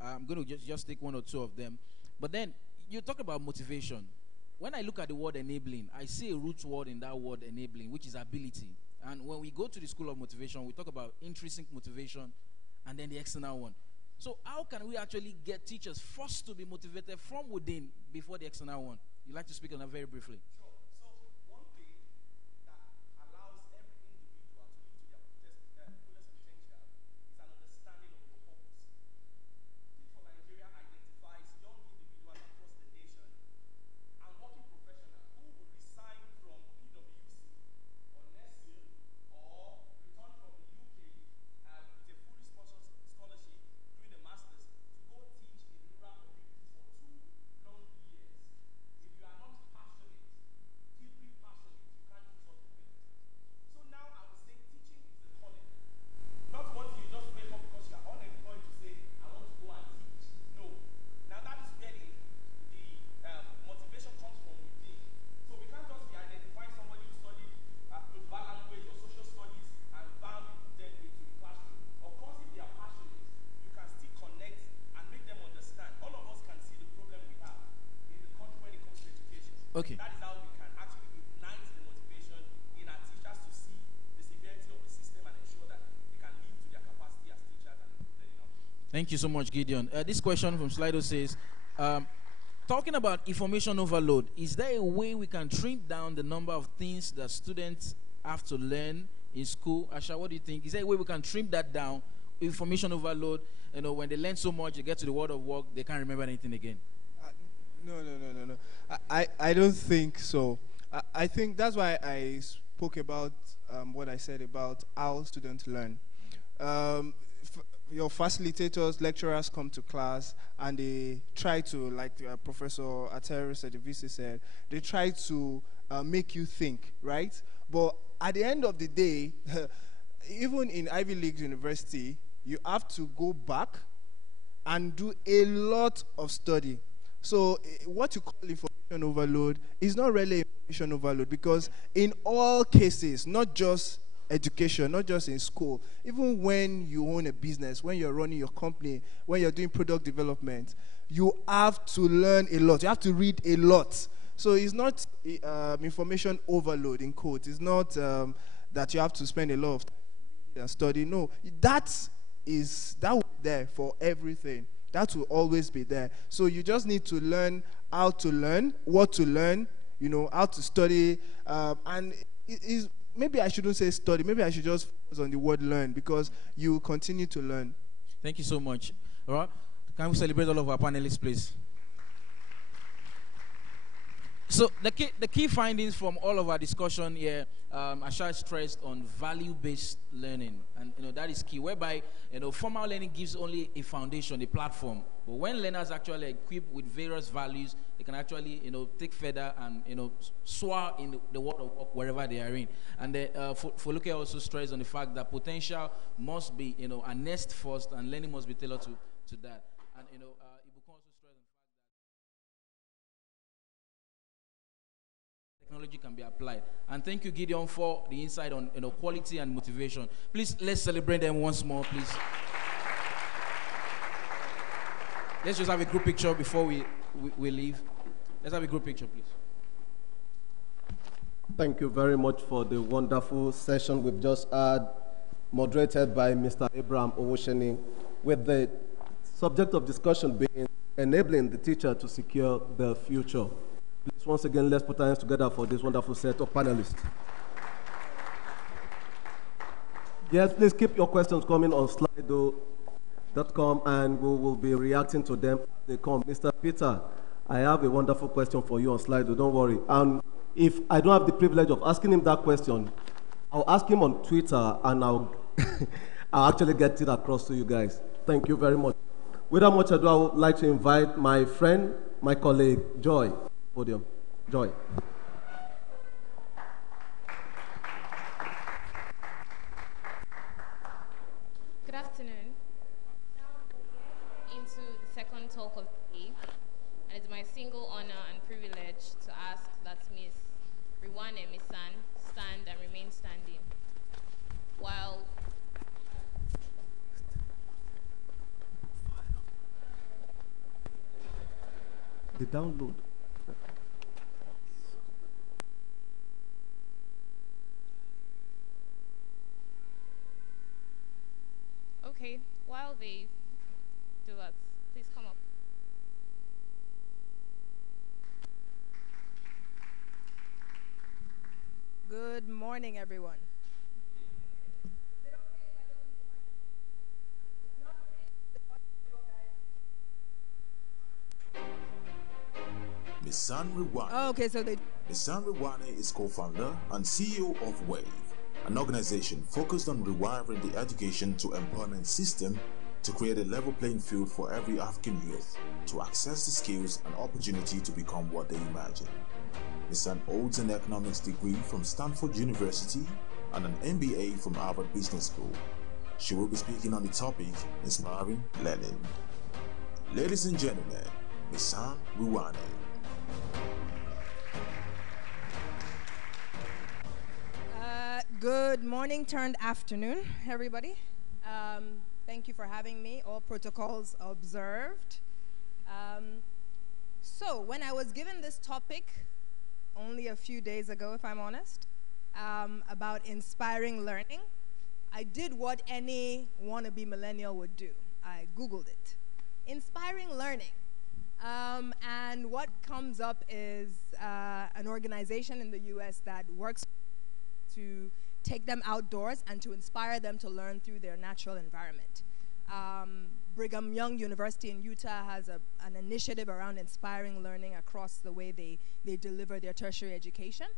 I'm going to just take one or two of them. But then, you talk about motivation. When I look at the word enabling, I see a root word in that word enabling, which is ability. And when we go to the school of motivation, we talk about intrinsic motivation and then the external one. So how can we actually get teachers first to be motivated from within before the external one? You'd like to speak on that very briefly? Sure. So one thing that allows every individual to live to their fullest potential is an understanding of your purpose. Teach for Nigeria identifies young individuals across the nation and working professionals who will resign from PwC or NESIL or return from the UK with a fully sponsored scholarship doing a master's to go teach in rural communities for 2 long years. If you are not passionate, deeply passionate, you can't do something with it. So now I would say teaching is a calling. Not what you just wake up because you are unemployed to say, I want to go and teach. No. Now that is where the motivation comes from within. So we can't just be identifying somebody who studied global language or social studies and bam, we put them into the classroom. Of course, if they are passionate, you can still connect and make them understand. All of us can see the problem we have in the country when it comes to education. Okay. That is how we can actually ignite the motivation in our teachers to see the severity of the system and ensure that they can live to their capacity as teachers and improve learning outcomes. Thank you so much, Gideon. This question from Slido says, talking about information overload, is there a way we can trim down the number of things that students have to learn in school? Asha, what do you think? Is there a way we can trim that down? Information overload, when they learn so much, they get to the world of work, they can't remember anything again. No. I don't think so. I think that's why I spoke about what I said about how students learn. Your facilitators, lecturers come to class and they try to, like Professor Ateris at the VC said, they try to make you think, right? But at the end of the day, even in Ivy League University, you have to go back and do a lot of study. So what you call information overload is not really information overload, because in all cases, not just education, not just in school, even when you own a business, when you're running your company, when you're doing product development, you have to learn a lot. You have to read a lot. So it's not information overload in quotes. It's not that you have to spend a lot of time and study. No, that will be there for everything. That will always be there. So you just need to learn how to learn, what to learn, how to study. And maybe I shouldn't say study. Maybe I should just focus on the word learn, because you continue to learn. Thank you so much. All right. Can we celebrate all of our panelists, please? So the key findings from all of our discussion here, Asha stressed on value-based learning, and that is key. Whereby formal learning gives only a foundation, a platform. But when learners actually equipped with various values, they can actually take further and soar in the world of work wherever they are in. And Foluke also stressed on the fact that potential must be harnessed first, and learning must be tailored to that. And Ibuka also stressed on the fact that technology can be applied. And thank you, Gideon, for the insight on quality and motivation. Please, let's celebrate them once more, please. Let's just have a group picture before we leave. Let's have a group picture, please. Thank you very much for the wonderful session we've just had, moderated by Mr. Abraham Owosheni, with the subject of discussion being enabling the teacher to secure their future. Please, once again, let's put our hands together for this wonderful set of panelists. Yes, please keep your questions coming on slido.com, and we will be reacting to them as they come. Mr. Peter, I have a wonderful question for you on Slido, don't worry. And if I don't have the privilege of asking him that question, I'll ask him on Twitter, and I'll actually get it across to you guys. Thank you very much. Without much ado, I would like to invite my friend, my colleague, Joy. Podium. Joy. Good afternoon. Into the second talk of the day, and it's my single honor and privilege to ask that Miss Riwane Misan stand and remain standing. While The download. Okay, while they do that, please come up. Good morning, everyone. Ms. Sanriwane. Oh, okay, so they. Ms. Sanriwane is co-founder and CEO of WAVE, an organization focused on rewiring the education to employment system to create a level playing field for every African youth to access the skills and opportunity to become what they imagine. Ms. San holds an economics degree from Stanford University and an MBA from Harvard Business School. She will be speaking on the topic Inspiring Learning. Ladies and gentlemen, Ms. Sanriwane. Good morning turned afternoon, everybody. Thank you for having me. All protocols observed. So when I was given this topic only a few days ago, if I'm honest, about inspiring learning, I did what any wannabe millennial would do. I Googled it. Inspiring learning. And what comes up is an organization in the US that works to take them outdoors and to inspire them to learn through their natural environment. Brigham Young University in Utah has an initiative around inspiring learning across the way they deliver their tertiary education,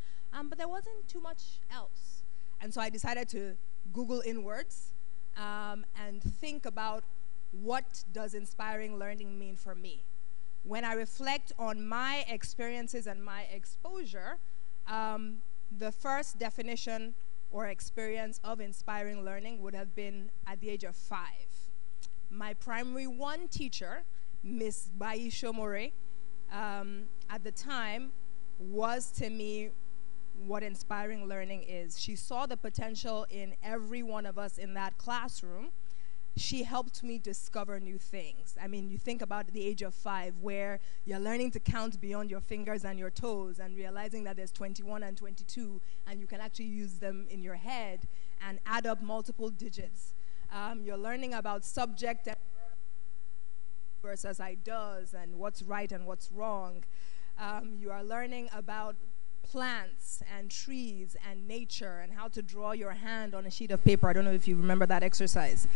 but there wasn't too much else. And so I decided to Google inwards and think about what does inspiring learning mean for me. When I reflect on my experiences and my exposure, the first definition or experience of inspiring learning would have been at the age of 5. My primary 1 teacher, Miss Bayi Shomore, at the time was to me what inspiring learning is. She saw the potential in every one of us in that classroom. She helped me discover new things. I mean, you think about the age of 5 where you're learning to count beyond your fingers and your toes and realizing that there's 21 and 22 and you can actually use them in your head and add up multiple digits. You're learning about subject and versus I does and what's right and what's wrong. You are learning about plants and trees and nature and how to draw your hand on a sheet of paper. I don't know if you remember that exercise.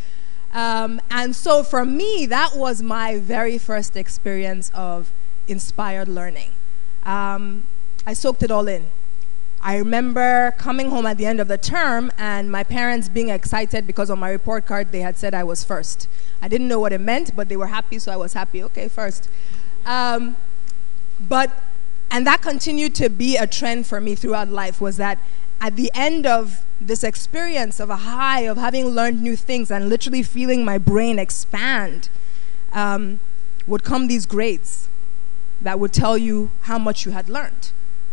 And so for me, that was my very first experience of inspired learning. I soaked it all in. I remember coming home at the end of the term and my parents being excited because on my report card they had said I was first. I didn't know what it meant, but they were happy, so I was happy. Okay, first. And that continued to be a trend for me throughout life, was that at the end of this experience of a high of having learned new things and literally feeling my brain expand, would come these grades that would tell you how much you had learned.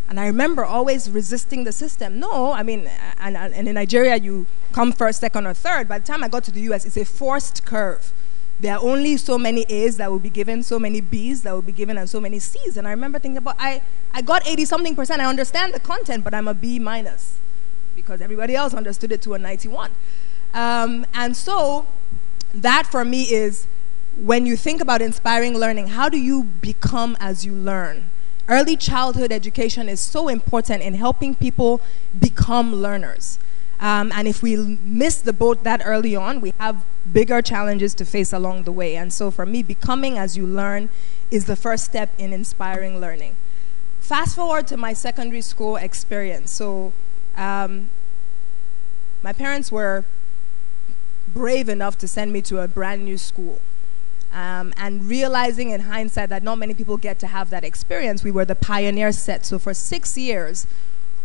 And I remember always resisting the system. No, I mean, and in Nigeria, you come first, second, or third. By the time I got to the US, it's a forced curve. There are only so many A's that will be given, so many B's that will be given, and so many C's. And I remember thinking about, I got 80-something%. I understand the content, but I'm a B minus because everybody else understood it to a 91. And so that for me is, when you think about inspiring learning, how do you become as you learn? Early childhood education is so important in helping people become learners. And if we miss the boat that early on, we have bigger challenges to face along the way. And so for me, becoming as you learn is the first step in inspiring learning. Fast forward to my secondary school experience. So my parents were brave enough to send me to a brand new school. And realizing in hindsight that not many people get to have that experience, we were the pioneer set. So for 6 years,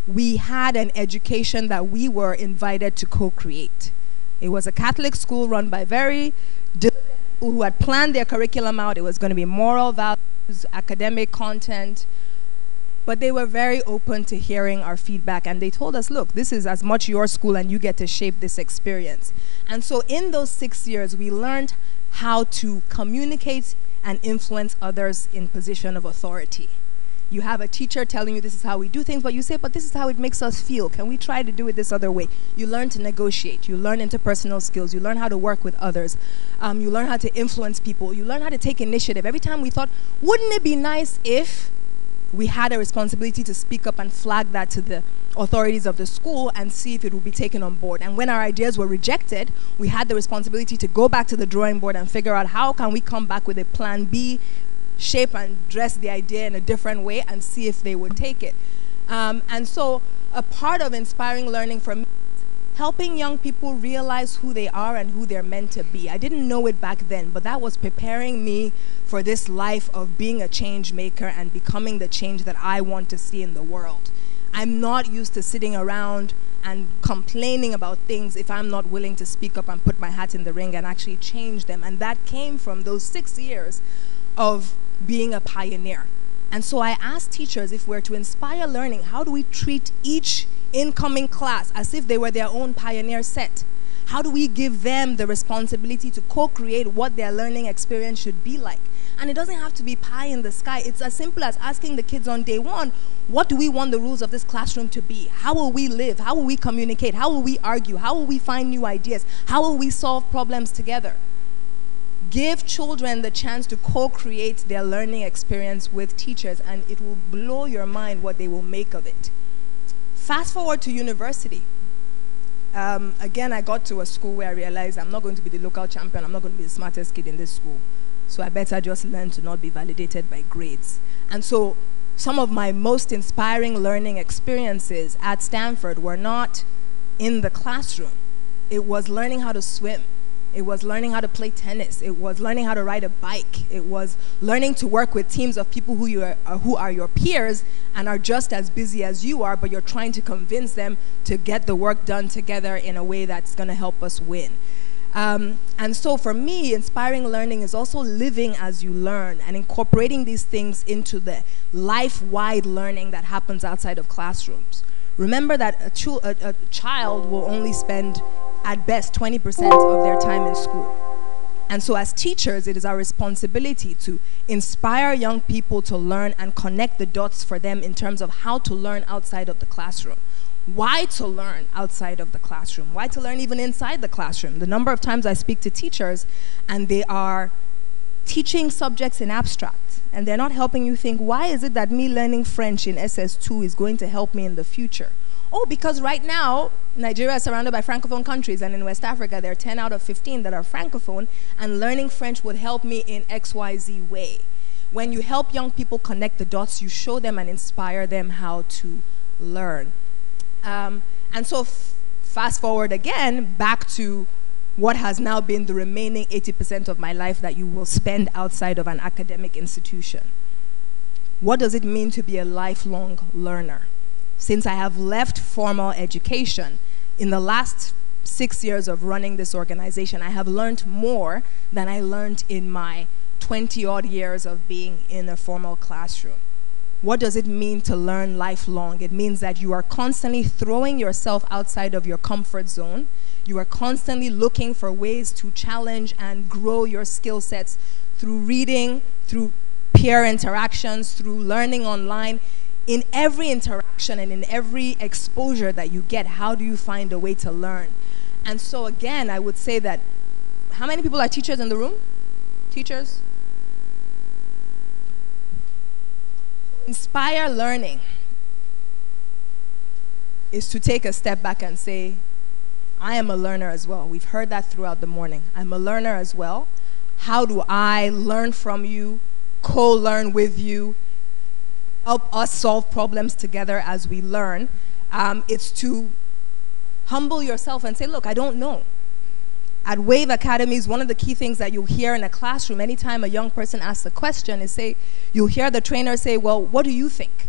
we had an education that we were invited to co-create. It was a Catholic school run by very diligent people who had planned their curriculum out. It was going to be moral values, academic content, but they were very open to hearing our feedback. And they told us, look, this is as much your school and you get to shape this experience. And so in those 6 years, we learned how to communicate and influence others in position of authority. You have a teacher telling you this is how we do things, but you say, but this is how it makes us feel. Can we try to do it this other way? You learn to negotiate. You learn interpersonal skills. You learn how to work with others. You learn how to influence people. You learn how to take initiative. Every time we thought, wouldn't it be nice if we had a responsibility to speak up and flag that to the authorities of the school and see if it would be taken on board. And when our ideas were rejected, we had the responsibility to go back to the drawing board and figure out how can we come back with a plan B, shape and dress the idea in a different way and see if they would take it. And so a part of inspiring learning for me is helping young people realize who they are and who they're meant to be. I didn't know it back then, but that was preparing me for this life of being a change maker and becoming the change that I want to see in the world. I'm not used to sitting around and complaining about things if I'm not willing to speak up and put my hat in the ring and actually change them. And that came from those 6 years of being a pioneer. And so I asked teachers, if we're to inspire learning, how do we treat each incoming class as if they were their own pioneer set? How do we give them the responsibility to co-create what their learning experience should be like? And it doesn't have to be pie in the sky. It's as simple as asking the kids on day one, what do we want the rules of this classroom to be? How will we live? How will we communicate? How will we argue? How will we find new ideas? How will we solve problems together? Give children the chance to co-create their learning experience with teachers, and it will blow your mind what they will make of it. Fast forward to university. Again, I got to a school where I realized I'm not going to be the local champion. I'm not going to be the smartest kid in this school. So I better just learn to not be validated by grades. And so some of my most inspiring learning experiences at Stanford were not in the classroom. It was learning how to swim. It was learning how to play tennis. It was learning how to ride a bike. It was learning to work with teams of people who are your peers and are just as busy as you are, but you're trying to convince them to get the work done together in a way that's going to help us win. And so for me, inspiring learning is also living as you learn and incorporating these things into the life-wide learning that happens outside of classrooms. Remember that a child will only spend at best 20% of their time in school. And so as teachers, it is our responsibility to inspire young people to learn and connect the dots for them in terms of how to learn outside of the classroom. Why to learn outside of the classroom? Why to learn even inside the classroom? The number of times I speak to teachers and they are teaching subjects in abstract and they're not helping you think, why is it that me learning French in SS2 is going to help me in the future? Oh, because right now, Nigeria is surrounded by Francophone countries, and in West Africa, there are 10 out of 15 that are Francophone, and learning French would help me in XYZ way. When you help young people connect the dots, you show them and inspire them how to learn. And so fast forward again, back to what has now been the remaining 80% of my life that you will spend outside of an academic institution. What does it mean to be a lifelong learner? Since I have left formal education, in the last 6 years of running this organization, I have learned more than I learned in my 20-odd years of being in a formal classroom. What does it mean to learn lifelong? It means that you are constantly throwing yourself outside of your comfort zone. You are constantly looking for ways to challenge and grow your skill sets through reading, through peer interactions, through learning online. In every interaction and in every exposure that you get, how do you find a way to learn? And so again, I would say that, how many people are teachers in the room? Teachers? Inspire learning is to take a step back and say, I am a learner as well. We've heard that throughout the morning. I'm a learner as well. How do I learn from you, co-learn with you, help us solve problems together as we learn? It's to humble yourself and say, look, I don't know. At Wave Academies, one of the key things that you'll hear in a classroom anytime a young person asks a question is you'll hear the trainer say, well, what do you think?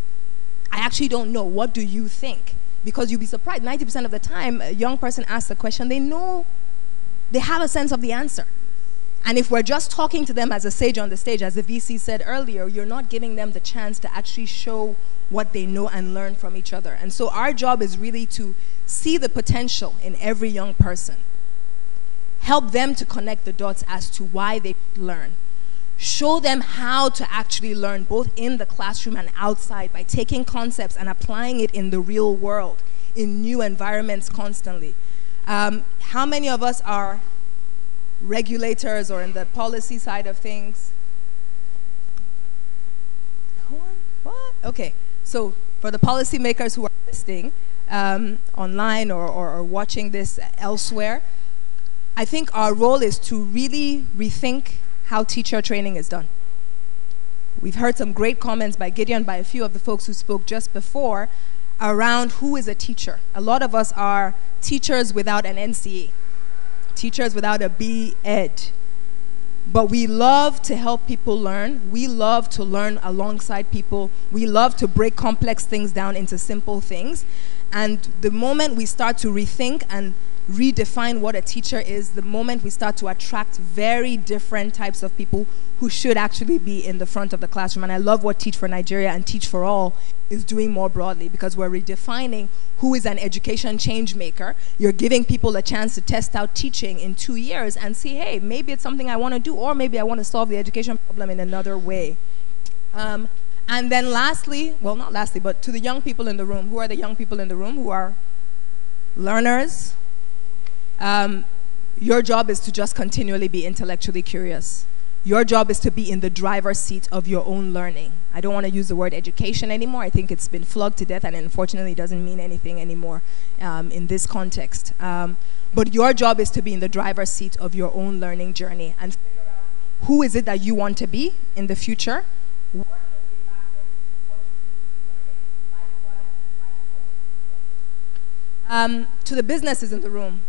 I actually don't know. What do you think? Because you'll be surprised, 90% of the time a young person asks a question, they know, they have a sense of the answer. And if we're just talking to them as a sage on the stage, as the VC said earlier, you're not giving them the chance to actually show what they know and learn from each other. And so our job is really to see the potential in every young person, help them to connect the dots as to why they learn. Show them how to actually learn, both in the classroom and outside, by taking concepts and applying it in the real world, in new environments constantly. How many of us are regulators or in the policy side of things? What? Okay, so for the policymakers who are listening online or watching this elsewhere, I think our role is to really rethink how teacher training is done. We've heard some great comments by Gideon, by a few of the folks who spoke just before, around who is a teacher. A lot of us are teachers without an NCA, teachers without a B.Ed. But we love to help people learn. We love to learn alongside people. We love to break complex things down into simple things. And the moment we start to rethink and redefine what a teacher is, the moment we start to attract very different types of people who should actually be in the front of the classroom. And I love what Teach for Nigeria and Teach for All is doing more broadly, because we're redefining who is an education change maker. You're giving people a chance to test out teaching in 2 years and see, hey, maybe it's something I want to do, or maybe I want to solve the education problem in another way. And then lastly, well, not lastly, but to the young people in the room, who are the young people in the room who are learners? Your job is to just continually be intellectually curious. Your job is to be in the driver's seat of your own learning. I don't want to use the word education anymore. I think it's been flogged to death, and unfortunately doesn't mean anything anymore in this context. But your job is to be in the driver's seat of your own learning journey and figure out who is it that you want to be in the future. To the businesses in the room,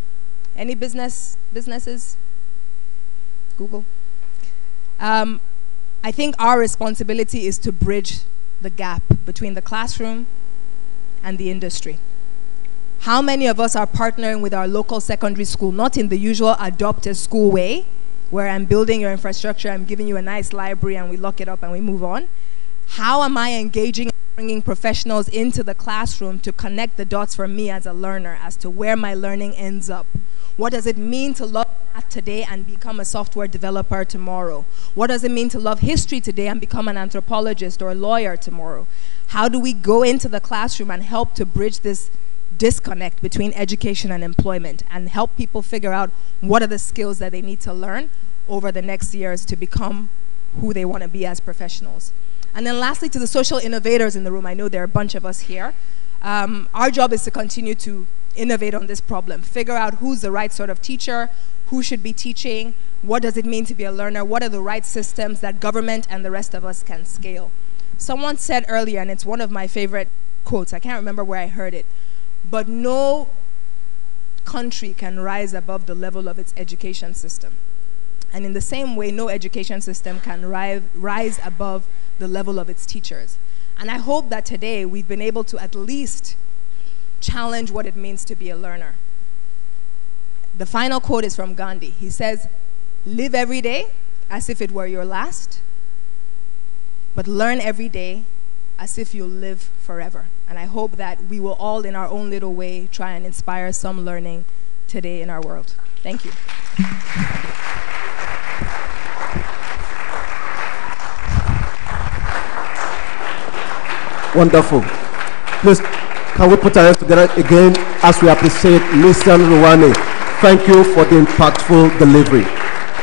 any businesses? Google. I think our responsibility is to bridge the gap between the classroom and the industry. How many of us are partnering with our local secondary school, not in the usual adopt a school way, where I'm building your infrastructure, I'm giving you a nice library, and we lock it up and we move on? How am I engaging and bringing professionals into the classroom to connect the dots for me as a learner as to where my learning ends up? What does it mean to love math today and become a software developer tomorrow? What does it mean to love history today and become an anthropologist or a lawyer tomorrow? How do we go into the classroom and help to bridge this disconnect between education and employment and help people figure out what are the skills that they need to learn over the next years to become who they want to be as professionals? And then lastly, to the social innovators in the room, I know there are a bunch of us here. Our job is to continue to innovate on this problem, figure out who's the right sort of teacher, who should be teaching, what does it mean to be a learner, what are the right systems that government and the rest of us can scale. Someone said earlier, and it's one of my favorite quotes, I can't remember where I heard it, but no country can rise above the level of its education system. And in the same way, no education system can rise above the level of its teachers. And I hope that today we've been able to at least challenge what it means to be a learner. The final quote is from Gandhi. He says, live every day as if it were your last, but learn every day as if you'll live forever. And I hope that we will all, in our own little way, try and inspire some learning today in our world. Thank you. Wonderful. Please, can we put our hands together again as we appreciate Mr. Ruwane? Thank you for the impactful delivery.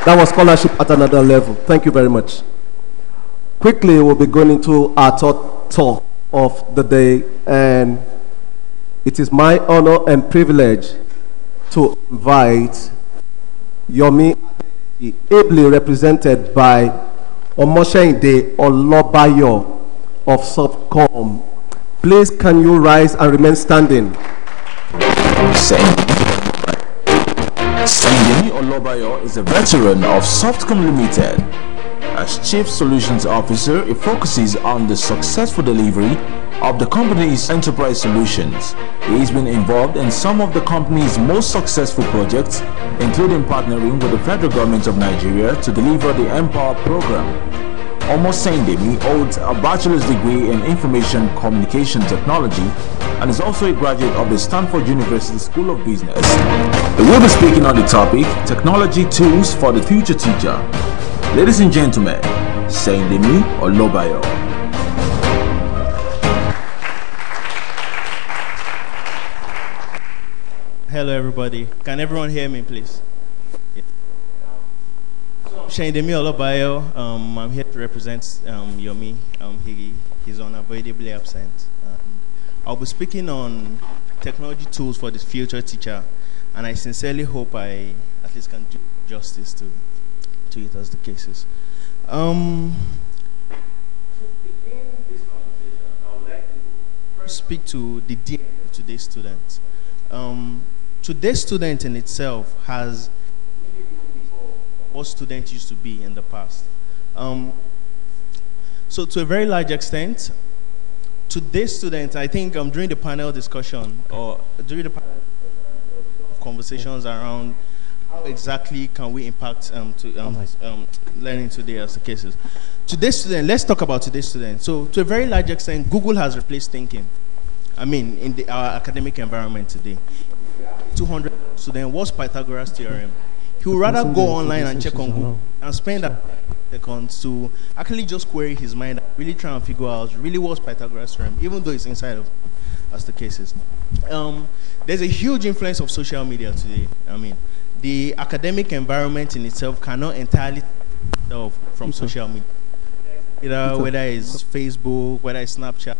That was scholarship at another level. Thank you very much. Quickly, we'll be going into our third talk of the day, and it is my honor and privilege to invite Yomi, ably represented by Omoshende Olobayo of Softcom. Please, can you rise and remain standing? Yemi Olobayo is a veteran of Softcom Limited. As Chief Solutions Officer, he focuses on the successful delivery of the company's enterprise solutions. He's been involved in some of the company's most successful projects, including partnering with the federal government of Nigeria to deliver the Empower program. Omosendemi holds a bachelor's degree in Information Communication Technology and is also a graduate of the Stanford University School of Business. He will be speaking on the topic, Technology Tools for the Future Teacher. Ladies and gentlemen, Sendemi Olobayo. Hello, everybody. Can everyone hear me, please? Yeah. Sendemi Olobayo. I'm here to represent Yomi. He's unavoidably absent. I'll be speaking on technology tools for the future teacher, and I sincerely hope I at least can do justice to it as the cases. To begin this conversation, I would like to first speak to the DNA of today's student. Today's student in itself has really evolved from what students used to be in the past. So to a very large extent, today's student, I think during the panel discussion, or during the panel conversations around how exactly can we impact learning today as the cases. Today's student, let's talk about today's student. So to a very large extent, Google has replaced thinking. I mean, in our academic environment today. 200 students, what's Pythagoras theorem? He would rather go online and check on Google and spend seconds to actually just query his mind, really try and figure out really what's Pythagoras theorem, even though it's inside of, as the case is. There's a huge influence of social media today. I mean, the academic environment in itself cannot entirely tell from social media. Whether it's Facebook, whether it's Snapchat,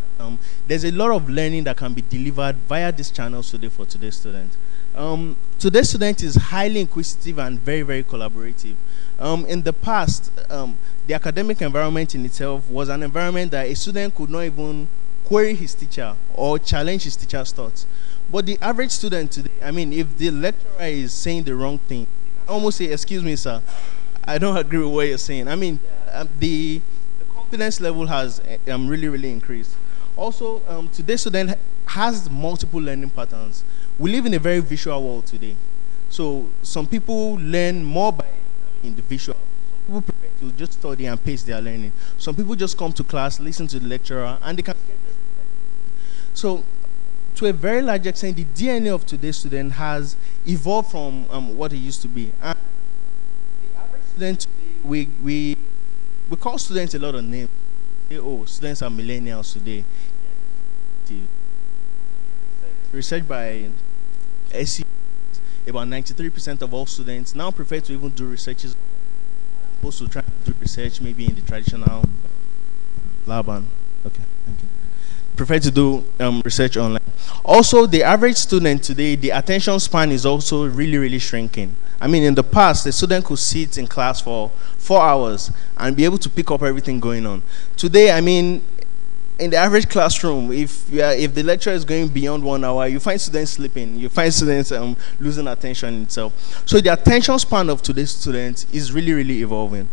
there's a lot of learning that can be delivered via these channels today for today's student. Today's student is highly inquisitive and very, very collaborative. In the past, the academic environment in itself was an environment that a student could not even query his teacher or challenge his teacher's thoughts. But the average student today, I mean, if the lecturer is saying the wrong thing, I almost say, excuse me, sir, I don't agree with what you're saying. I mean, the confidence level has really, really increased. Also, today's student has multiple learning patterns. We live in a very visual world today. So some people learn more by the visual. Some people prefer to just study and pace their learning. Some people just come to class, listen to the lecturer, and they can get their. So to a very large extent, the DNA of today's student has evolved from what it used to be. And the average student today, we call students a lot of names. Oh, students are millennials today. Research by SE, about 93% of all students now prefer to even do researches as opposed to trying to do research maybe in the traditional lab. Okay, thank you. Prefer to do research online. Also, the average student today, the attention span is also really, really shrinking. I mean, in the past, the student could sit in class for 4 hours and be able to pick up everything going on. Today, I mean, in the average classroom, if the lecture is going beyond 1 hour, you find students sleeping, you find students losing attention in itself. So the attention span of today's students is really, really evolving.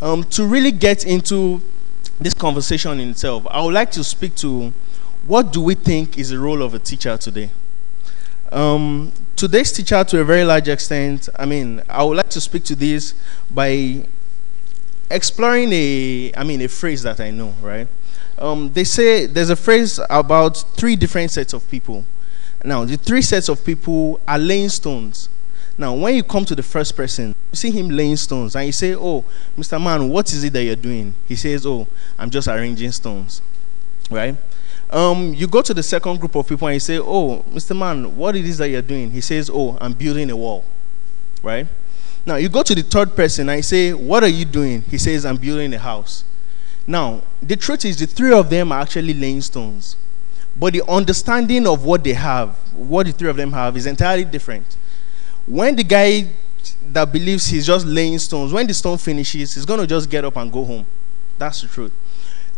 To really get into this conversation in itself, I would like to speak to what do we think is the role of a teacher today. Today's teacher, to a very large extent, I mean, I would like to speak to this by exploring a phrase that I know, right? They say there's a phrase about 3 different sets of people. Now, the 3 sets of people are laying stones. Now, when you come to the first person, you see him laying stones, and you say, oh, Mr. Man, what is it that you're doing? He says, oh, I'm just arranging stones, right? You go to the second group of people, and you say, oh, Mr. Man, what it is that you're doing? He says, oh, I'm building a wall, right? Now, you go to the third person, and you say, what are you doing? He says, I'm building a house. Now, the truth is the 3 of them are actually laying stones. But the understanding of what they have, what the 3 of them have, is entirely different. When the guy that believes he's just laying stones, when the stone finishes, he's going to just get up and go home. That's the truth.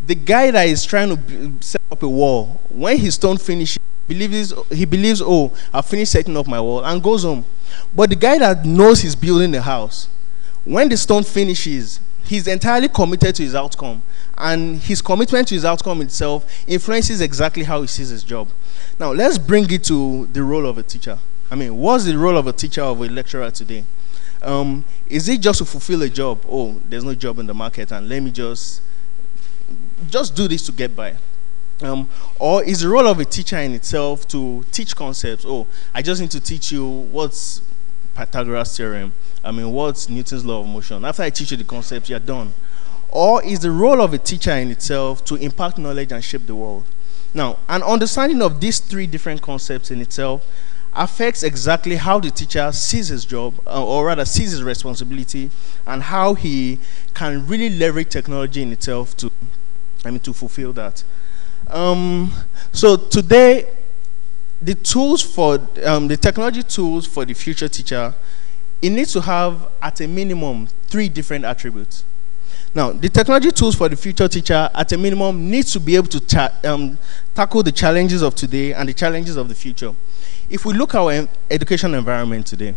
The guy that is trying to set up a wall, when his stone finishes, he believes, oh, I've finished setting up my wall, and goes home. But the guy that knows he's building a house, when the stone finishes, he's entirely committed to his outcome. And his commitment to his outcome itself influences exactly how he sees his job. Now, let's bring it to the role of a teacher. I mean, what's the role of a teacher or a lecturer today? Is it just to fulfill a job? Oh, there's no job in the market, and let me just do this to get by. Or is the role of a teacher in itself to teach concepts? Oh, I just need to teach you what's Pythagoras theorem? What's Newton's law of motion? After I teach you the concepts, you're done. Or is the role of a teacher in itself to impart knowledge and shape the world? Now, an understanding of these three different concepts in itself affects exactly how the teacher sees his job, or rather sees his responsibility, and how he can really leverage technology in itself to fulfill that. So today, the tools for the technology tools for the future teacher, it needs to have at a minimum 3 different attributes. Now, the technology tools for the future teacher at a minimum needs to be able to tackle the challenges of today and the challenges of the future. If we look at our education environment today,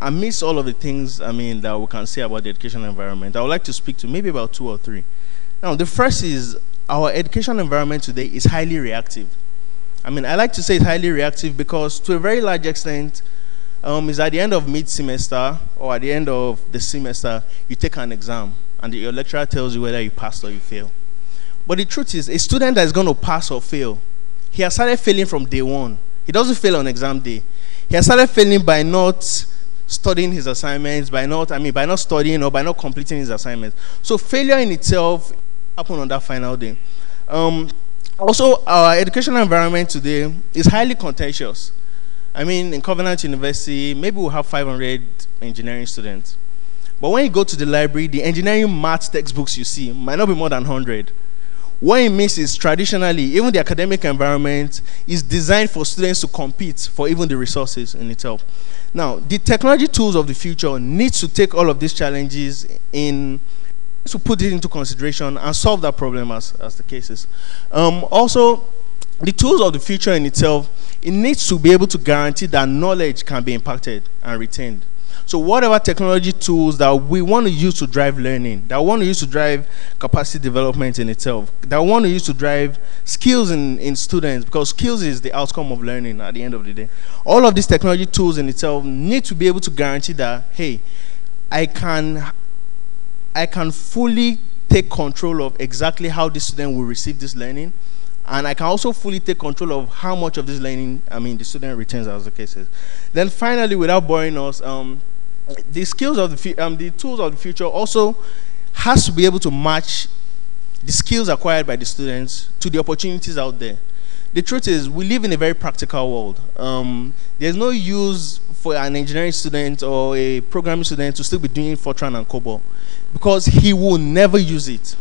amidst all of the things, that we can say about the education environment, I would like to speak to maybe about 2 or 3. Now, the first is our education environment today is highly reactive. I like to say it's highly reactive because to a very large extent, it's at the end of mid-semester or at the end of the semester, you take an exam and your lecturer tells you whether you passed or you fail. But the truth is, a student that is going to pass or fail, he has started failing from day one. He doesn't fail on exam day. He has started failing by not studying his assignments, by not studying or by not completing his assignments. So failure in itself happens on that final day. Also, our educational environment today is highly contentious. In Covenant University, maybe we'll have 500 engineering students. But when you go to the library, the engineering math textbooks you see might not be more than 100. What it means is traditionally, even the academic environment is designed for students to compete for even the resources in itself. Now, the technology tools of the future need to take all of these challenges to put it into consideration and solve that problem as the case is. Also, the tools of the future in itself, it needs to be able to guarantee that knowledge can be impacted and retained. So whatever technology tools that we want to use to drive learning, that we want to use to drive capacity development in itself, that we want to use to drive skills in students, because skills is the outcome of learning at the end of the day. All of these technology tools in itself need to be able to guarantee that, hey, I can fully take control of exactly how this student will receive this learning, and I can also fully take control of how much of this learning, the student retains, as the case is. Then finally, without boring us, the skills of the tools of the future also has to be able to match the skills acquired by the students to the opportunities out there. The truth is, we live in a very practical world. There's no use for an engineering student or a programming student to still be doing Fortran and COBOL, because he will never use it.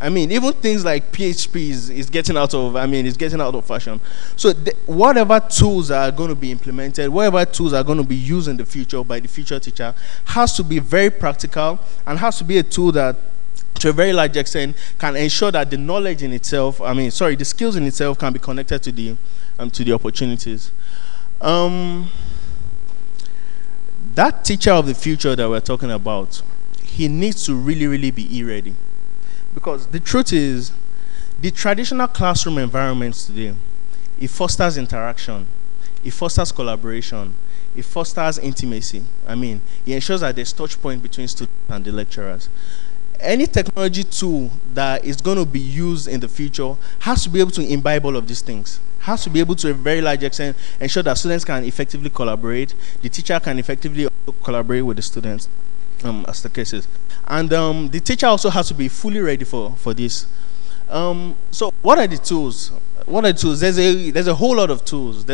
Even things like PHP is getting out of fashion. So whatever tools are going to be implemented, whatever tools are going to be used in the future by the future teacher, has to be very practical and has to be a tool that, to a very large extent, can ensure that the knowledge in itself, the skills in itself can be connected to the opportunities. That teacher of the future that we're talking about, he needs to really, really be e-ready. Because the truth is, the traditional classroom environments today, it fosters interaction, it fosters collaboration, it fosters intimacy. It ensures that there's touch point between students and the lecturers. Any technology tool that is going to be used in the future has to be able to imbibe all of these things. Has to be able to a very large extent ensure that students can effectively collaborate, the teacher can effectively collaborate with the students, as the case is. And the teacher also has to be fully ready for this. So what are the tools? There's a whole lot of tools.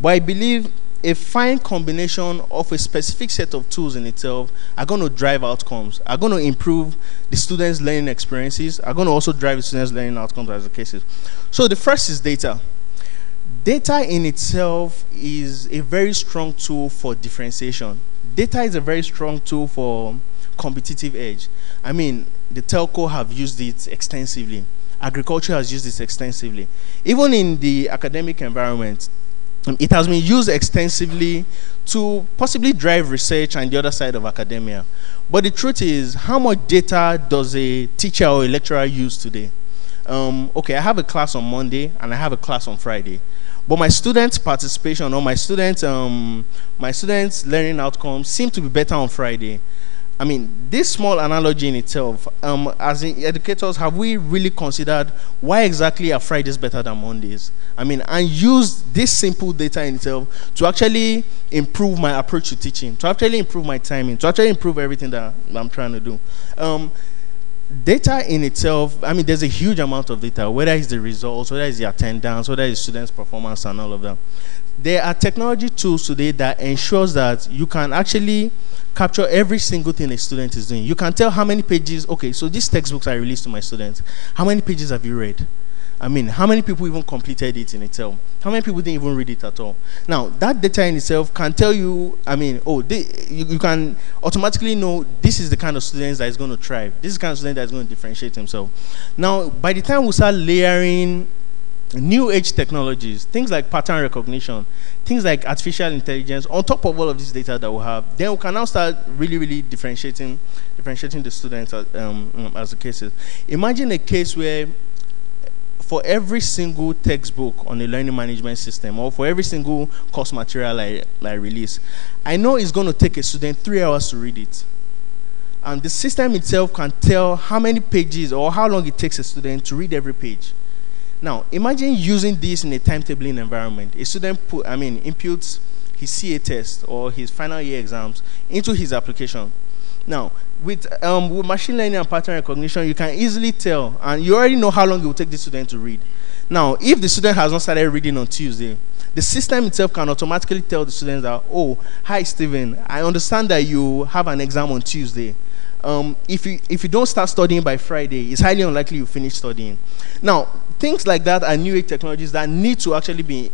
But I believe a fine combination of a specific set of tools in itself are going to drive outcomes, are going to improve the students' learning experiences, are going to also drive the students' learning outcomes, as the case is. So the first is data. Data in itself is a very strong tool for differentiation. Data is a very strong tool for competitive edge. The telco have used it extensively. Agriculture has used it extensively. Even in the academic environment, it has been used extensively to possibly drive research and the other side of academia. But the truth is, how much data does a teacher or a lecturer use today? Okay, I have a class on Monday and I have a class on Friday. But my students' participation or my students' learning outcomes seem to be better on Friday. I mean, this small analogy in itself, as educators, have we really considered why exactly are Fridays better than Mondays? I mean, and use this simple data in itself to actually improve my approach to teaching, to actually improve my timing, to actually improve everything that I'm trying to do. Data in itself, I mean, there's a huge amount of data, whether it's the results, whether it's the attendance, whether it's students' performance and all of that. There are technology tools today that ensures that you can actually capture every single thing a student is doing. You can tell how many pages, okay, so these textbooks are released to my students. How many pages have you read? I mean, how many people even completed it in itself? How many people didn't even read it at all? Now, that data in itself can tell you, I mean, you can automatically know this is the kind of students that is going to thrive. This is the kind of student that is going to differentiate himself. Now, by the time we start layering new age technologies, things like pattern recognition, things like artificial intelligence, on top of all of this data that we have, then we can now start really, really differentiating the students as the cases. Imagine a case where for every single textbook on a learning management system, or for every single course material I release, I know it's going to take a student 3 hours to read it. And the system itself can tell how many pages or how long it takes a student to read every page. Now, imagine using this in a timetabling environment. A student inputs his CA test or his final year exams into his application. Now, with machine learning and pattern recognition, you can easily tell, and you already know how long it will take the student to read. Now, if the student has not started reading on Tuesday, the system itself can automatically tell the students that, oh, hi, Stephen, I understand that you have an exam on Tuesday. If you don't start studying by Friday, it's highly unlikely you finish studying. Now, things like that are new age technologies that need to actually be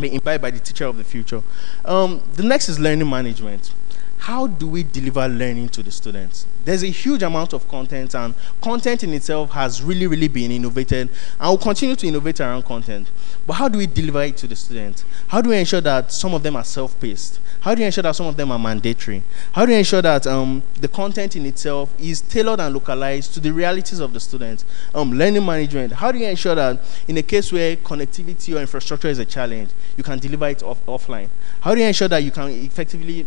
imbibed by the teacher of the future. The next is learning management. How do we deliver learning to the students? There's a huge amount of content, and content in itself has really, really been innovated, and will continue to innovate around content. But how do we deliver it to the students? How do we ensure that some of them are self-paced? How do you ensure that some of them are mandatory? How do you ensure that the content in itself is tailored and localized to the realities of the students? Learning management. How do you ensure that in a case where connectivity or infrastructure is a challenge, you can deliver it offline? How do you ensure that you can effectively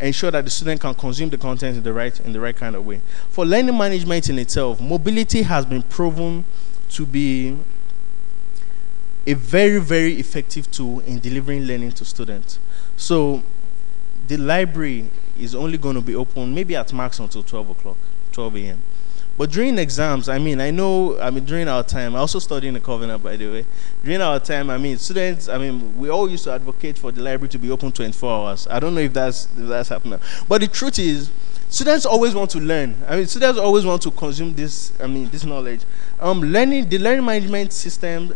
ensure that the student can consume the content in the right kind of way? For learning management in itself, mobility has been proven to be a very, very effective tool in delivering learning to students. So the library is only going to be open maybe at max until 12 a.m. But during exams, during our time, I also studied in the Covenant, by the way. During our time, students, we all used to advocate for the library to be open 24 hours. I don't know if that's happening. But the truth is, students always want to learn. Students always want to consume this knowledge. The learning management system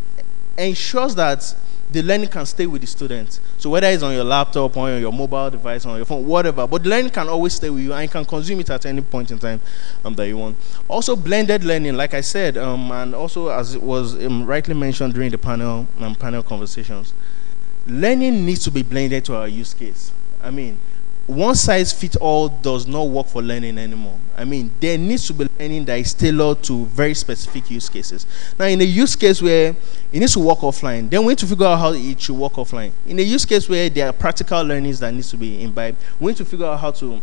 ensures that the learning can stay with the students. So whether it's on your laptop, or on your mobile device, on your phone, whatever, but the learning can always stay with you, and you can consume it at any point in time that you want. Also, blended learning, like I said, and also as it was rightly mentioned during the panel conversations, learning needs to be blended to our use case. One size fits all does not work for learning anymore. There needs to be learning that is tailored to very specific use cases. Now, in a use case where it needs to work offline, then we need to figure out how it should work offline. In a use case where there are practical learnings that needs to be imbibed, we need to figure out how to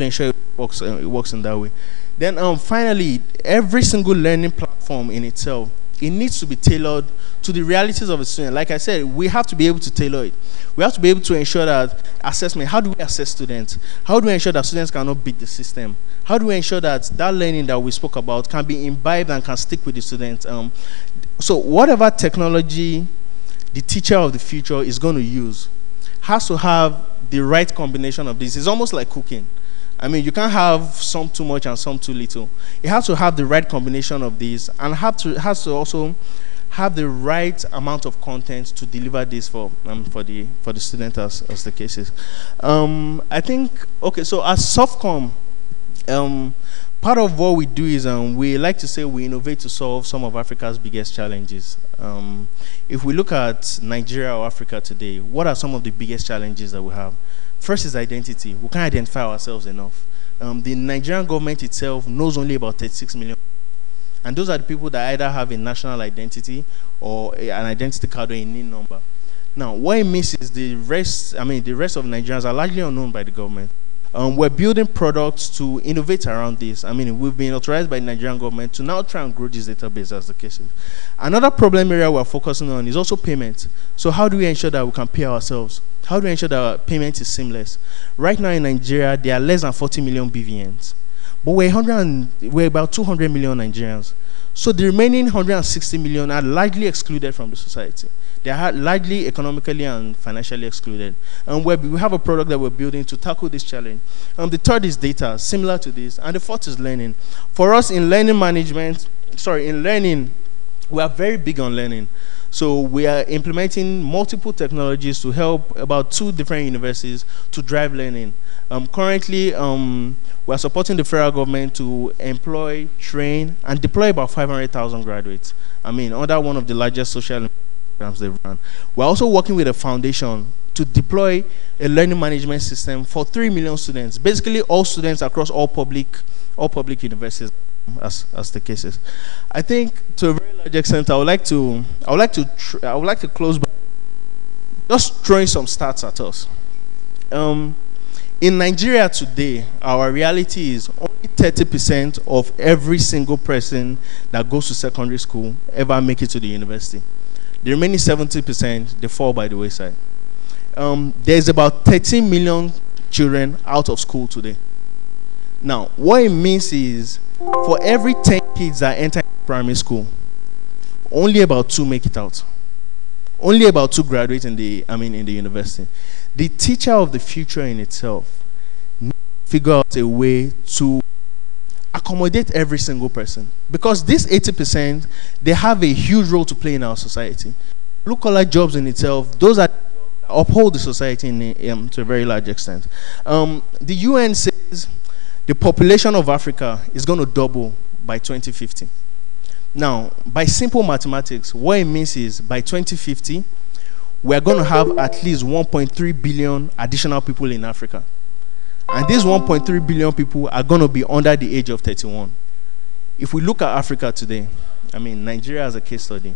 ensure it works in that way. Then finally, every single learning platform in itself, it needs to be tailored to the realities of a student. Like I said, we have to be able to tailor it. We have to be able to ensure that assessment, how do we assess students? How do we ensure that students cannot beat the system? How do we ensure that learning that we spoke about can be imbibed and can stick with the students? So whatever technology the teacher of the future is going to use has to have the right combination of this. It's almost like cooking. You can't have some too much and some too little. It has to have the right combination of these, and has to also have the right amount of content to deliver this for the student as the case is. I think, okay, so as Softcom, part of what we do is we like to say we innovate to solve some of Africa's biggest challenges. If we look at Nigeria or Africa today, what are some of the biggest challenges that we have? First is identity. We can't identify ourselves enough. The Nigerian government itself knows only about 36 million. And those are the people that either have a national identity or an identity card or a NIN number. Now, what it means is the rest of Nigerians are largely unknown by the government. We're building products to innovate around this. I mean, we've been authorized by the Nigerian government to now try and grow this database as the case is. Another problem area we're focusing on is also payment. So how do we ensure that we can pay ourselves? How do we ensure that our payment is seamless? Right now in Nigeria, there are less than 40 million BVNs. But we're about 200 million Nigerians. So the remaining 160 million are largely excluded from the society. They are largely economically and financially excluded. And we have a product that we're building to tackle this challenge. The third is data, similar to this. And the fourth is learning. For us in learning, we are very big on learning. So we are implementing multiple technologies to help about 2 different universities to drive learning. Currently, we are supporting the federal government to employ, train, and deploy about 500,000 graduates. I mean, under one of the largest social programs they've run. We're also working with a foundation to deploy a learning management system for 3 million students, basically all students across all public universities, as the case is. I think to a very large extent, I would like to close by just throwing some stats at us. In Nigeria today, our reality is only 30% of every single person that goes to secondary school ever make it to the university. The remaining 70%, they fall by the wayside. There's about 13 million children out of school today. Now, what it means is, for every 10 kids that enter primary school, only about 2 make it out. Only about 2 graduate in the university. The teacher of the future in itself needs to figure out a way to accommodate every single person. Because this 80%, they have a huge role to play in our society. Blue-collar jobs in itself, those are uphold the society to a very large extent. The UN says the population of Africa is going to double by 2050. Now, by simple mathematics, what it means is by 2050, we're going to have at least 1.3 billion additional people in Africa. And these 1.3 billion people are going to be under the age of 31. If we look at Africa today, I mean, Nigeria as a case study,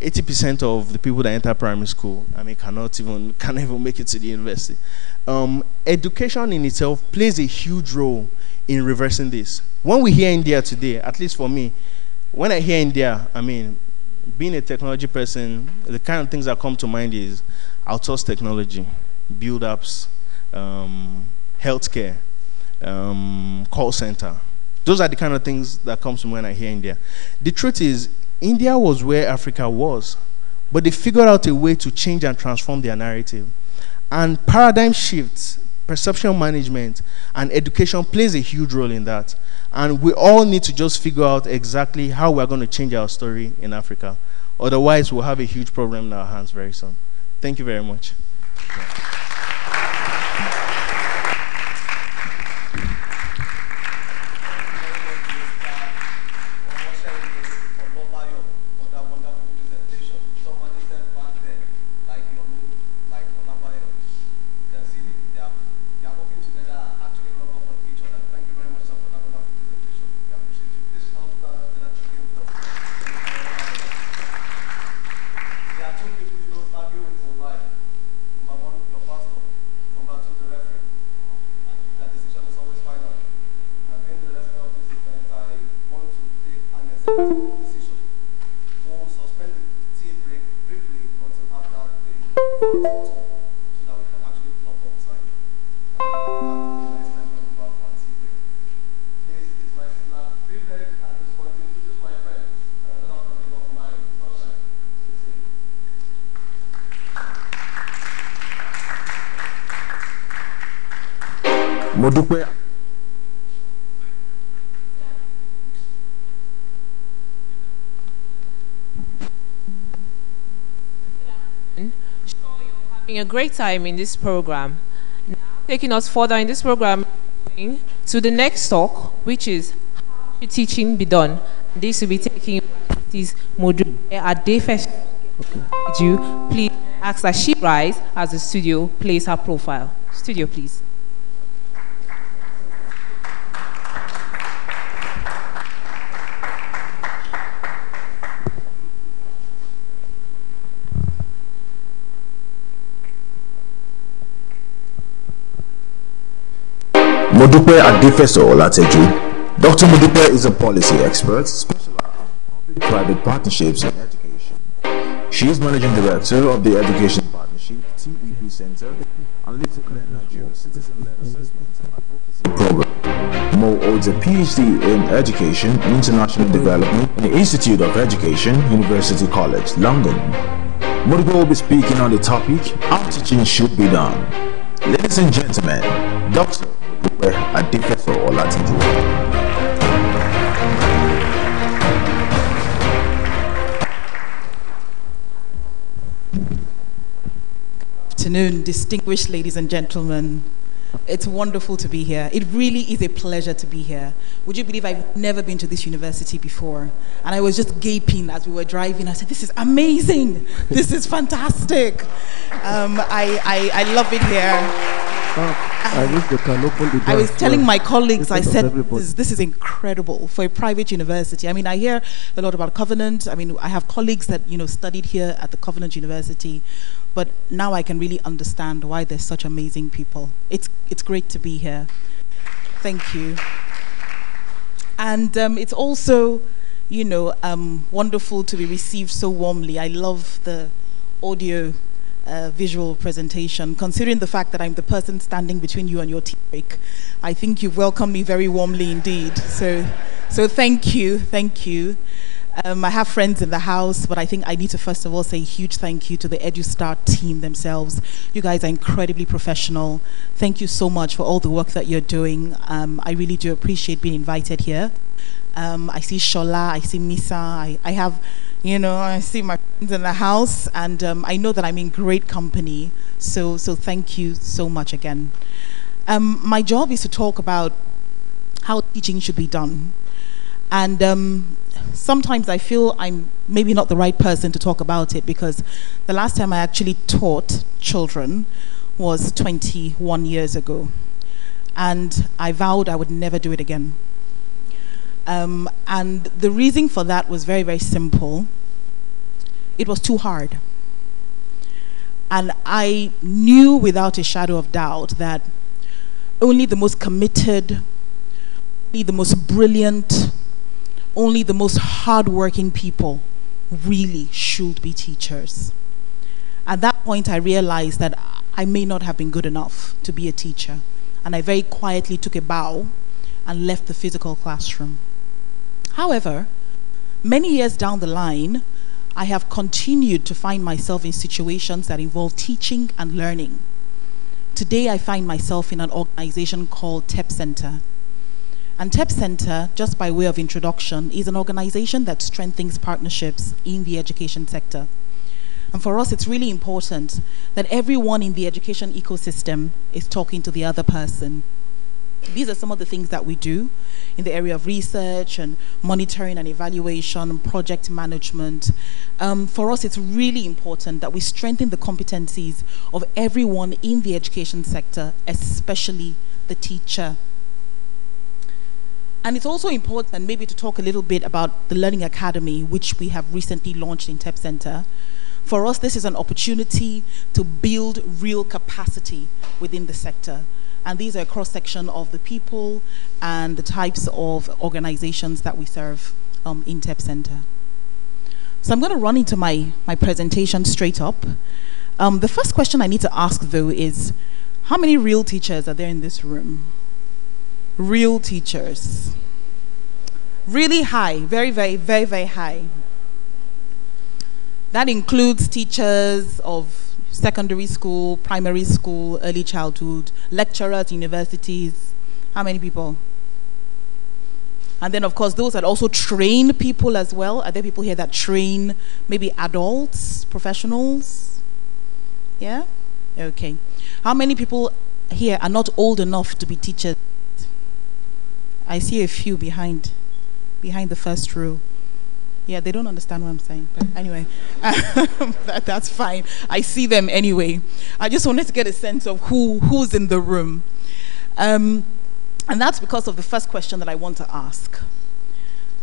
80% of the people that enter primary school, I mean, can't even make it to the university. Education in itself plays a huge role in reversing this. When we hear India today, at least for me, when I hear India, I mean, being a technology person, the kind of things that come to mind is outsourced technology, build-ups, healthcare, call center. Those are the kind of things that come to me when I hear India. The truth is, India was where Africa was, but they figured out a way to change and transform their narrative. And paradigm shifts, perception management, and education plays a huge role in that. And we all need to just figure out exactly how we're going to change our story in Africa. Otherwise, we'll have a huge problem in our hands very soon. Thank you very much. Modupe. Having a great time in this program. Now, taking us further in this program to the next talk, which is how should teaching be done? This will be taking this module at day first. Would you please ask that she rise as the studio plays her profile. Studio, please. Modupe Adifeso Olateju. Dr. Modupe is a policy expert specializing in public-private partnerships in education. She is managing director of the Education Partnership TEP Center and leads the Connect Nigeria Citizen-led Assessment and Advocacy Program. Mo holds a PhD in Education and International Development in the Institute of Education, University College, London. Modupe will be speaking on the topic, how teaching should be done. Ladies and gentlemen, Dr. Modupe Adifeso Olateju. Afternoon, distinguished ladies and gentlemen. It's wonderful to be here. It really is a pleasure to be here. Would you believe I've never been to this university before? And I was just gaping as we were driving. I said, this is amazing. This is fantastic. I love it here. I wish they can open the door. I was telling my colleagues, I said, this is incredible for a private university. I mean, I hear a lot about Covenant. I mean, I have colleagues that, studied here at the Covenant University. But now I can really understand why there's such amazing people. It's great to be here. Thank you. And it's also, wonderful to be received so warmly. I love the audio visual presentation. Considering the fact that I'm the person standing between you and your tea break, I think you've welcomed me very warmly indeed. So thank you, thank you. I have friends in the house, but I think I need to first of all say a huge thank you to the Edustart team themselves. You guys are incredibly professional. Thank you so much for all the work that you're doing. I really do appreciate being invited here. I see Shola, I see Misa, I have, I see my friends in the house, and I know that I'm in great company. So thank you so much again. My job is to talk about how teaching should be done. And sometimes I feel I'm maybe not the right person to talk about it, because the last time I actually taught children was 21 years ago. And I vowed I would never do it again. And the reason for that was very, very simple. It was too hard. And I knew without a shadow of doubt that only the most committed, only the most brilliant, only the most hardworking people really should be teachers. At that point, I realized that I may not have been good enough to be a teacher. And I very quietly took a bow and left the physical classroom. However, many years down the line, I have continued to find myself in situations that involve teaching and learning. Today, I find myself in an organization called TEP Center. And TEP Center, just by way of introduction, is an organization that strengthens partnerships in the education sector. And for us, it's really important that everyone in the education ecosystem is talking to the other person. These are some of the things that we do in the area of research and monitoring and evaluation, project management. For us, it's really important that we strengthen the competencies of everyone in the education sector, especially the teacher. And it's also important maybe to talk a little bit about the Learning Academy, which we have recently launched in TEP Center. For us, this is an opportunity to build real capacity within the sector. And these are a cross-section of the people and the types of organizations that we serve in TEP Center. So I'm going to run into my presentation straight up. The first question I need to ask, though, is how many real teachers are there in this room? Real teachers. Really high, very, very, very, very high. That includes teachers of secondary school, primary school, early childhood, lecturers, universities. How many people? And then, of course, those that also train people as well. Are there people here that train maybe adults, professionals? Yeah? Okay. How many people here are not old enough to be teachers? I see a few behind the first row. Yeah, they don't understand what I'm saying. But anyway, that's fine. I see them anyway. I just wanted to get a sense of who's in the room. And that's because of the first question that I want to ask.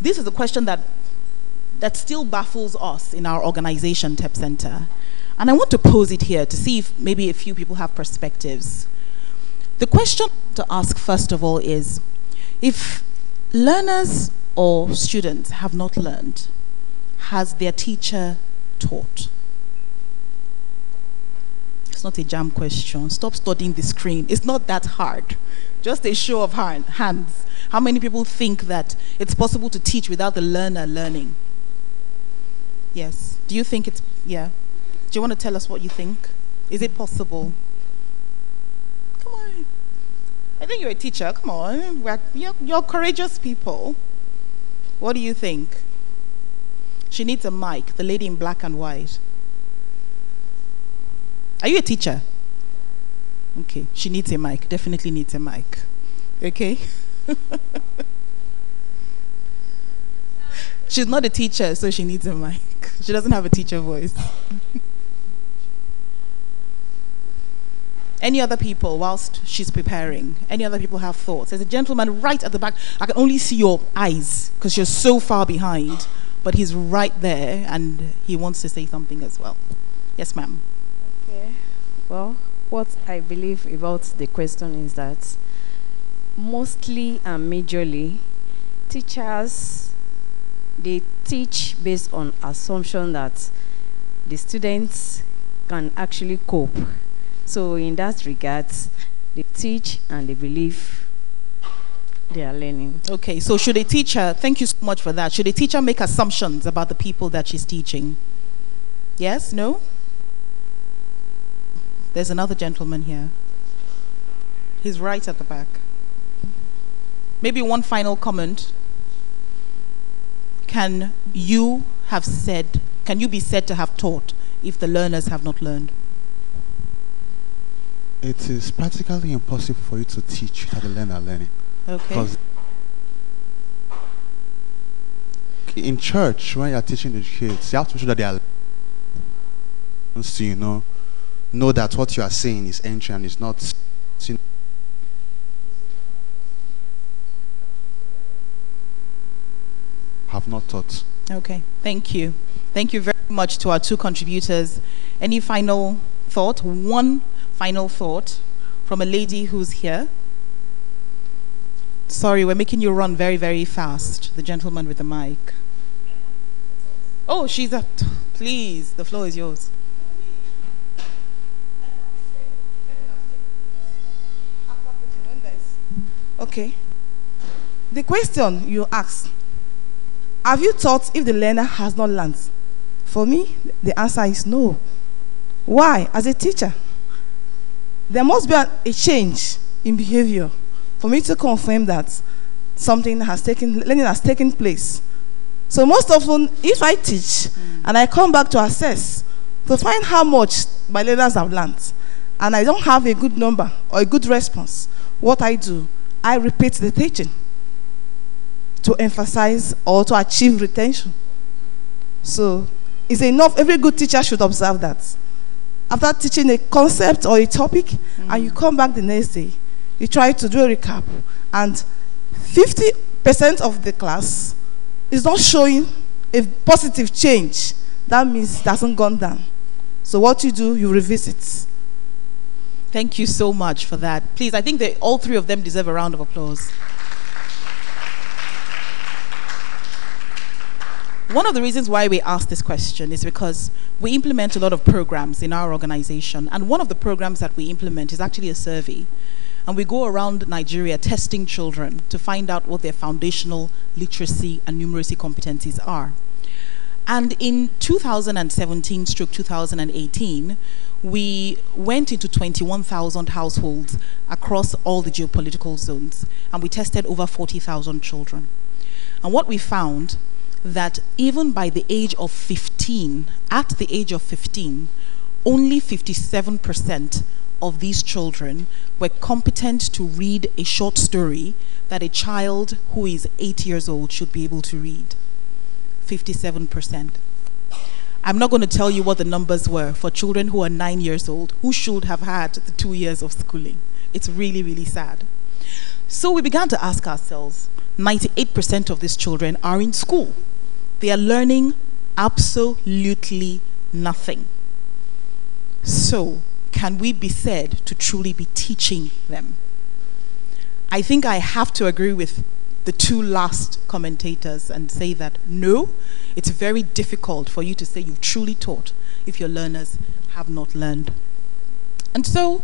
This is a question that still baffles us in our organization, TEP Center. And I want to pose it here to see if maybe a few people have perspectives. The question to ask first of all is, if learners or students have not learned, has their teacher taught? It's not a jam question. Stop studying the screen. It's not that hard. Just a show of hands. How many people think that it's possible to teach without the learner learning? Yes. Do you think it's, yeah? Do you want to tell us what you think? Is it possible? Come on. I think you're a teacher. Come on. You're courageous people. What do you think? She needs a mic, the lady in black and white. Are you a teacher? Okay. She needs a mic. Definitely needs a mic. Okay? She's not a teacher, so she needs a mic. She doesn't have a teacher voice. Any other people, whilst she's preparing? Any other people have thoughts? There's a gentleman right at the back. I can only see your eyes because you're so far behind. But he's right there, and he wants to say something as well. Yes, ma'am. Okay. Well, what I believe about the question is that mostly and majorly, teachers, they teach based on assumption that the students can actually cope. So in that regard, they teach and they believe they are learning. Okay, so should a teacher, thank you so much for that, should a teacher make assumptions about the people that she's teaching? Yes? No? There's another gentleman here. He's right at the back. Maybe one final comment. Can you be said to have taught if the learners have not learned? It is practically impossible for you to teach without the learner learning. Okay. Because in church, when you're teaching the kids, you have to make sure that they are to, know that what you are saying is entry and is not. Have not taught. Okay, thank you. Thank you very much to our two contributors. Any final thought? One final thought from a lady who's here. Sorry, we're making you run very, very fast. The gentleman with the mic. Oh, she's up. Please, the floor is yours. Okay. The question you asked, have you taught if the learner has not learned? For me, the answer is no. Why? As a teacher, there must be a change in behavior for me to confirm that learning has taken place. So most often, if I teach and I come back to assess to find how much my learners have learned, and I don't have a good number or a good response, what I do, I repeat the teaching to emphasize or to achieve retention. So it's enough. Every good teacher should observe that. After teaching a concept or a topic, and you come back the next day, you try to do a recap, and 50% of the class is not showing a positive change. That means it hasn't gone down. So what you do, you revisit. Thank you so much for that. Please, I think all three of them deserve a round of applause. One of the reasons why we asked this question is because we implement a lot of programs in our organization, and one of the programs that we implement is actually a survey. And we go around Nigeria testing children to find out what their foundational literacy and numeracy competencies are. And in 2017/2018, we went into 21,000 households across all the geopolitical zones, and we tested over 40,000 children. And what we found that even by the age of 15, at the age of 15, only 57% of these children were competent to read a short story that a child who is 8 years old should be able to read. 57%. I'm not going to tell you what the numbers were for children who are 9 years old, who should have had the 2 years of schooling. It's really, really sad. So we began to ask ourselves, 98% of these children are in school. They are learning absolutely nothing. So, can we be said to truly be teaching them? I think I have to agree with the two last commentators and say that no, it's very difficult for you to say you've truly taught if your learners have not learned. And so,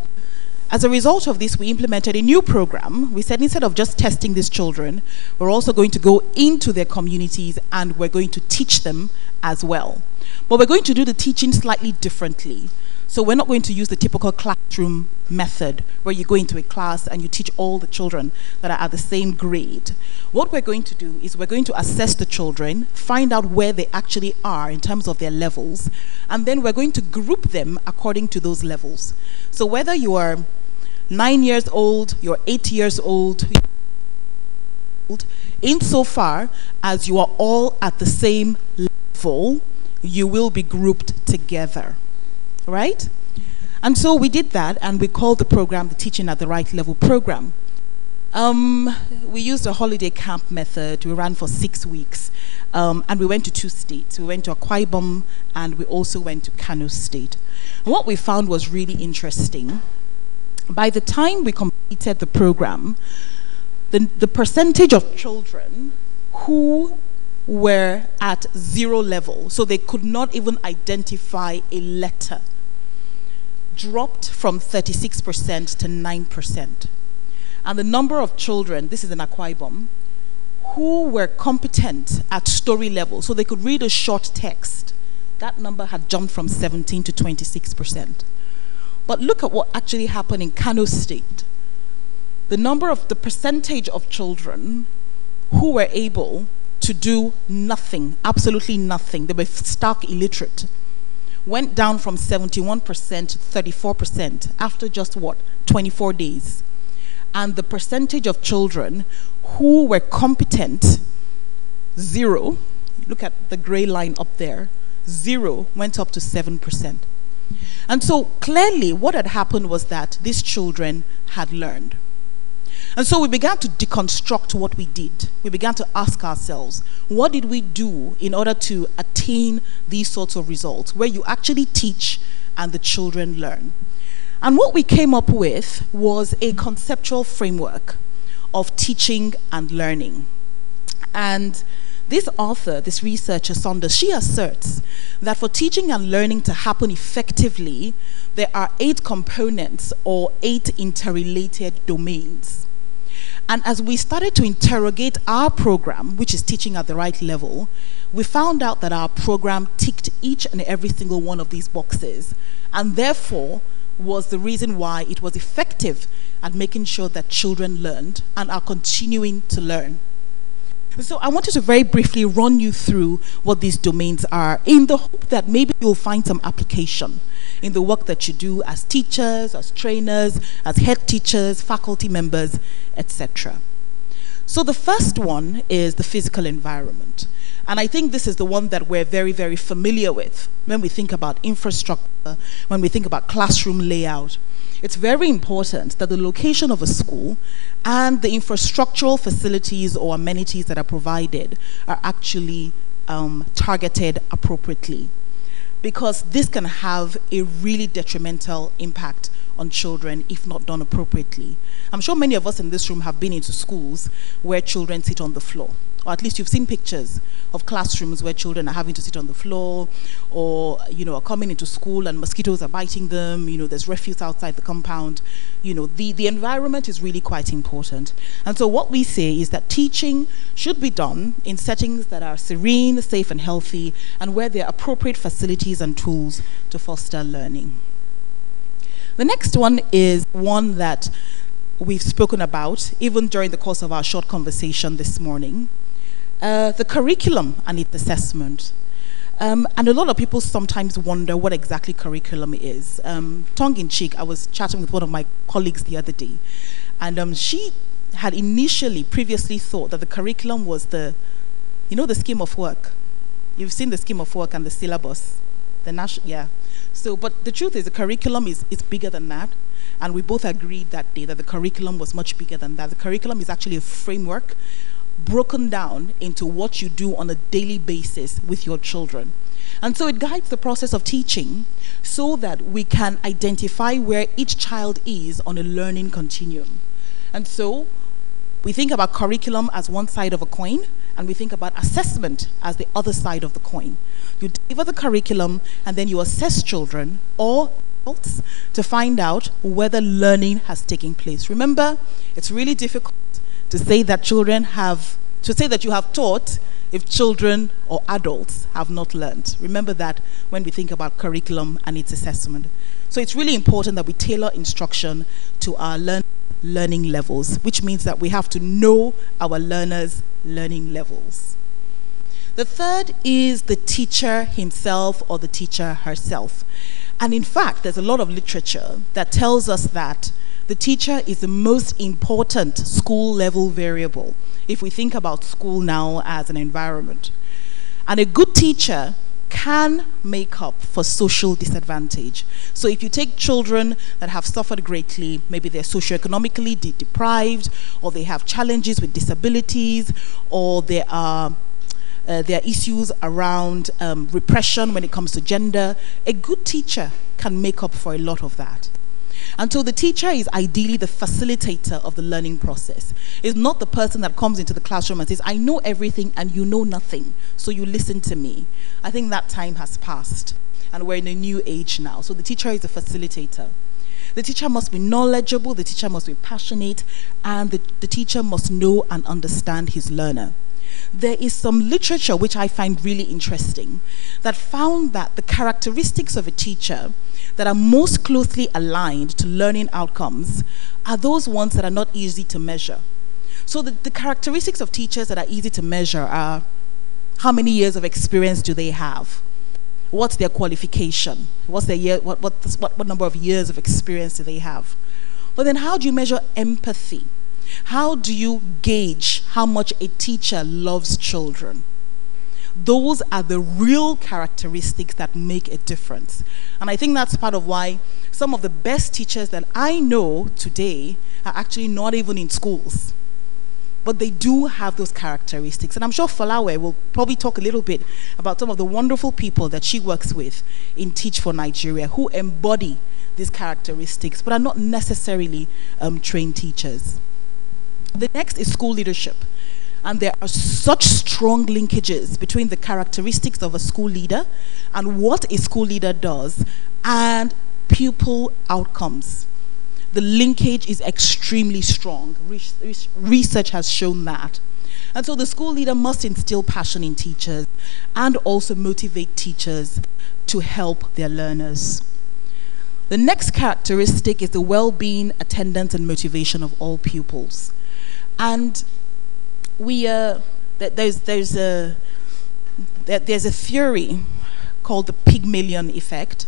as a result of this, we implemented a new program. We said instead of just testing these children, we're also going to go into their communities and we're going to teach them as well. But we're going to do the teaching slightly differently. So we're not going to use the typical classroom method where you go into a class and you teach all the children that are at the same grade. What we're going to do is we're going to assess the children, find out where they actually are in terms of their levels, and then we're going to group them according to those levels. So whether you are 9 years old, you're 8 years old, insofar as you are all at the same level, you will be grouped together. Right? And so we did that, and we called the program the Teaching at the Right Level program. We used a holiday camp method. We ran for 6 weeks, and we went to 2 states. We went to Akwa Ibom, and we also went to Kano State. And what we found was really interesting. By the time we completed the program, the percentage of children who were at 0 level, so they could not even identify a letter, dropped from 36% to 9%. And the number of children, this is in Akwa Ibom, who were competent at story level, so they could read a short text, that number had jumped from 17 to 26%. But look at what actually happened in Kano State. The percentage of children who were able to do nothing, absolutely nothing, they were stark illiterate, went down from 71% to 34% after just, 24 days. And the percentage of children who were competent, 0, look at the gray line up there, 0 went up to 7%. And so clearly what had happened was that these children had learned. And so we began to deconstruct what we did. We began to ask ourselves, what did we do in order to attain these sorts of results, where you actually teach and the children learn? And what we came up with was a conceptual framework of teaching and learning. And this author, this researcher, Saunders, she asserts that for teaching and learning to happen effectively, there are 8 components or 8 interrelated domains. And as we started to interrogate our program, which is Teaching at the Right Level, we found out that our program ticked each and every single one of these boxes, and therefore was the reason why it was effective at making sure that children learned and are continuing to learn. So I wanted to very briefly run you through what these domains are, in the hope that maybe you'll find some application in the work that you do as teachers, as trainers, as head teachers, faculty members, etc. So the first one is the physical environment. And I think this is the one that we're very, very familiar with when we think about infrastructure, when we think about classroom layout. It's very important that the location of a school and the infrastructural facilities or amenities that are provided are actually targeted appropriately, because this can have a really detrimental impact on children if not done appropriately. I'm sure many of us in this room have been into schools where children sit on the floor, or at least you've seen pictures of classrooms where children are having to sit on the floor, or are coming into school and mosquitoes are biting them, there's refuse outside the compound. The environment is really quite important. And so what we say is that teaching should be done in settings that are serene, safe and healthy, and where there are appropriate facilities and tools to foster learning. The next one is one that we've spoken about even during the course of our short conversation this morning. The curriculum and its assessment. And a lot of people sometimes wonder what exactly curriculum is. Tongue in cheek, I was chatting with one of my colleagues the other day, and she had previously thought that the curriculum was the scheme of work. You've seen the scheme of work and the syllabus. So, but the truth is the curriculum is bigger than that. And we both agreed that day that the curriculum was much bigger than that. The curriculum is actually a framework broken down into what you do on a daily basis with your children. And so it guides the process of teaching so that we can identify where each child is on a learning continuum. And so We think about curriculum as one side of a coin, and we think about assessment as the other side of the coin. You deliver the curriculum, and then you assess children or adults to find out whether learning has taken place. Remember, it's really difficult to say that you have taught if children or adults have not learned. Remember that when we think about curriculum and its assessment. So it's really important that we tailor instruction to our learning levels, which means that we have to know our learners' learning levels. The third is the teacher himself or the teacher herself. And in fact, there's a lot of literature that tells us that the teacher is the most important school level variable, if we think about school now as an environment. And a good teacher can make up for social disadvantage. So if you take children that have suffered greatly, maybe they're socioeconomically deprived, or they have challenges with disabilities, or there are issues around repression when it comes to gender, a good teacher can make up for a lot of that. And so the teacher is ideally the facilitator of the learning process. It's not the person that comes into the classroom and says, I know everything and you know nothing, so you listen to me. I think that time has passed, and we're in a new age now. So the teacher is a facilitator. The teacher must be knowledgeable, the teacher must be passionate, and the teacher must know and understand his learner. There is some literature which I find really interesting that found that the characteristics of a teacher that are most closely aligned to learning outcomes are those ones that are not easy to measure. So the characteristics of teachers that are easy to measure are: how many years of experience do they have? What's their qualification? What's their year? What number of years of experience do they have? But then how do you measure empathy? How do you gauge how much a teacher loves children? Those are the real characteristics that make a difference. And I think that's part of why some of the best teachers that I know today are actually not even in schools. But they do have those characteristics. And I'm sure Falawe will probably talk a little bit about some of the wonderful people that she works with in Teach for Nigeria who embody these characteristics but are not necessarily trained teachers. The next is school leadership. And there are such strong linkages between the characteristics of a school leader and what a school leader does and pupil outcomes. The linkage is extremely strong. Research has shown that. And so the school leader must instill passion in teachers and also motivate teachers to help their learners. The next characteristic is the well-being, attendance, and motivation of all pupils. And there's a theory called the Pygmalion effect,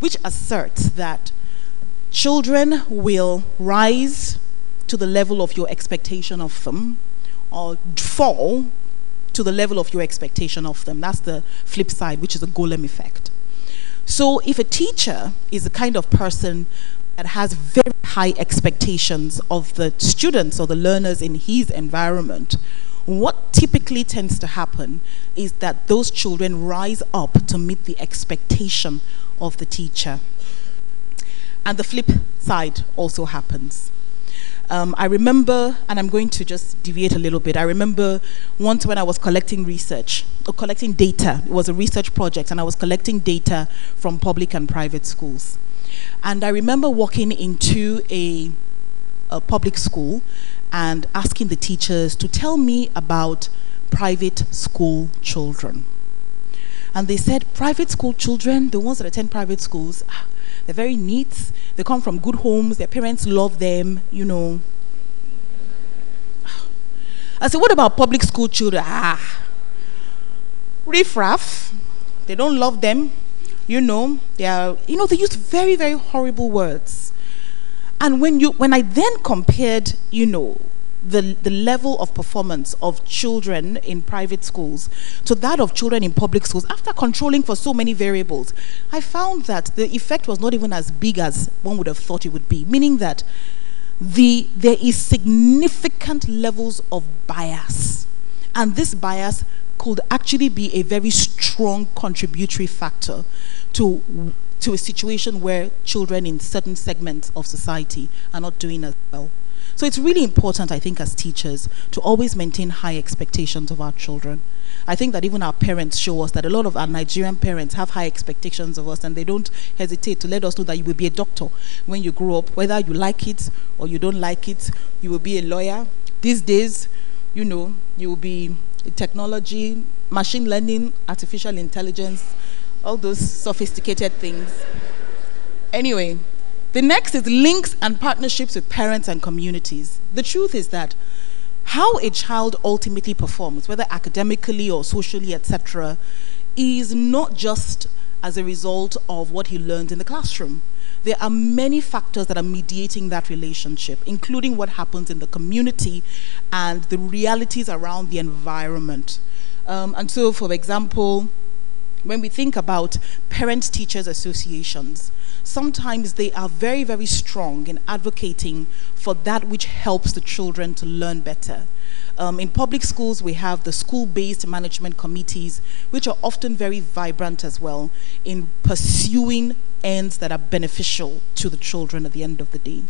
which asserts that children will rise to the level of your expectation of them or fall to the level of your expectation of them. That's the flip side, which is a golem effect. So if a teacher is the kind of person that has very high expectations of the students or the learners in his environment, what typically tends to happen is that those children rise up to meet the expectation of the teacher. And the flip side also happens. I remember, and I'm going to just deviate a little bit, I remember once when I was collecting data. It was a research project, and I was collecting data from public and private schools. And I remember walking into a public school and asking the teachers to tell me about private school children. And they said, private school children, the ones that attend private schools, they're very neat, they come from good homes, their parents love them, you know. I said, what about public school children? Riffraff, they don't love them, you know, they use very, very horrible words. And when I then compared, you know, the level of performance of children in private schools to that of children in public schools, after controlling for so many variables, I found that the effect was not even as big as one would have thought it would be, meaning that there is significant levels of bias. And this bias could actually be a very strong contributory factor to a situation where children in certain segments of society are not doing as well. So it's really important, I think, as teachers, to always maintain high expectations of our children. I think that even our parents show us that a lot of our Nigerian parents have high expectations of us, and they don't hesitate to let us know that you will be a doctor when you grow up. Whether you like it or you don't like it, you will be a lawyer. These days, you know, you will be technology, machine learning, artificial intelligence, all those sophisticated things. Anyway, the next is links and partnerships with parents and communities. The truth is that how a child ultimately performs, whether academically or socially, etc., is not just as a result of what he learned in the classroom. There are many factors that are mediating that relationship, including what happens in the community and the realities around the environment. And so, for example, when we think about parent-teachers associations, sometimes they are very, very strong in advocating for that which helps the children to learn better. In public schools, we have the school-based management committees, which are often very vibrant as well in pursuing ends that are beneficial to the children at the end of the day.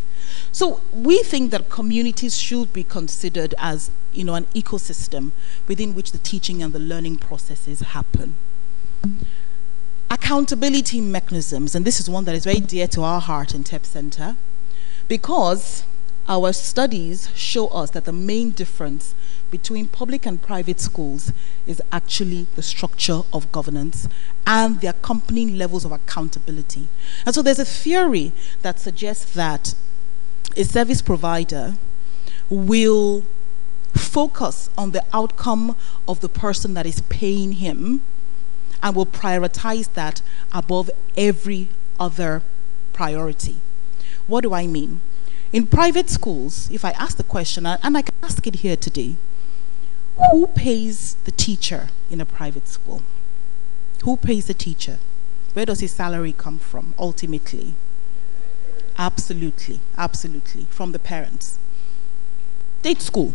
So we think that communities should be considered as, you know, an ecosystem within which the teaching and the learning processes happen. Accountability mechanisms, and this is one that is very dear to our heart in TEP Center, because our studies show us that the main difference between public and private schools is actually the structure of governance and the accompanying levels of accountability. And so there's a theory that suggests that a service provider will focus on the outcome of the person that is paying him and will prioritize that above every other priority. What do I mean? In private schools, if I ask the question, and I can ask it here today, who pays the teacher in a private school? Who pays the teacher? Where does his salary come from, ultimately? Absolutely, absolutely, from the parents. State school.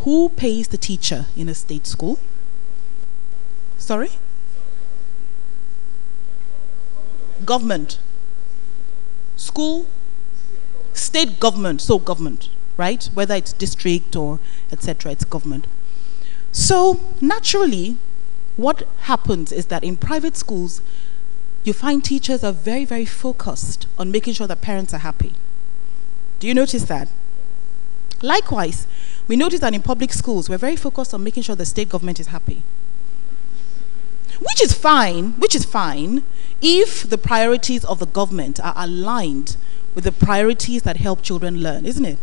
Who pays the teacher in a state school? Sorry? Government. School. State government, so government, right? Whether it's district or etc., it's government. So naturally, what happens is that in private schools, you find teachers are very, very focused on making sure that parents are happy. Do you notice that? Likewise, we notice that in public schools, we're very focused on making sure the state government is happy. Which is fine if the priorities of the government are aligned with the priorities that help children learn, isn't it?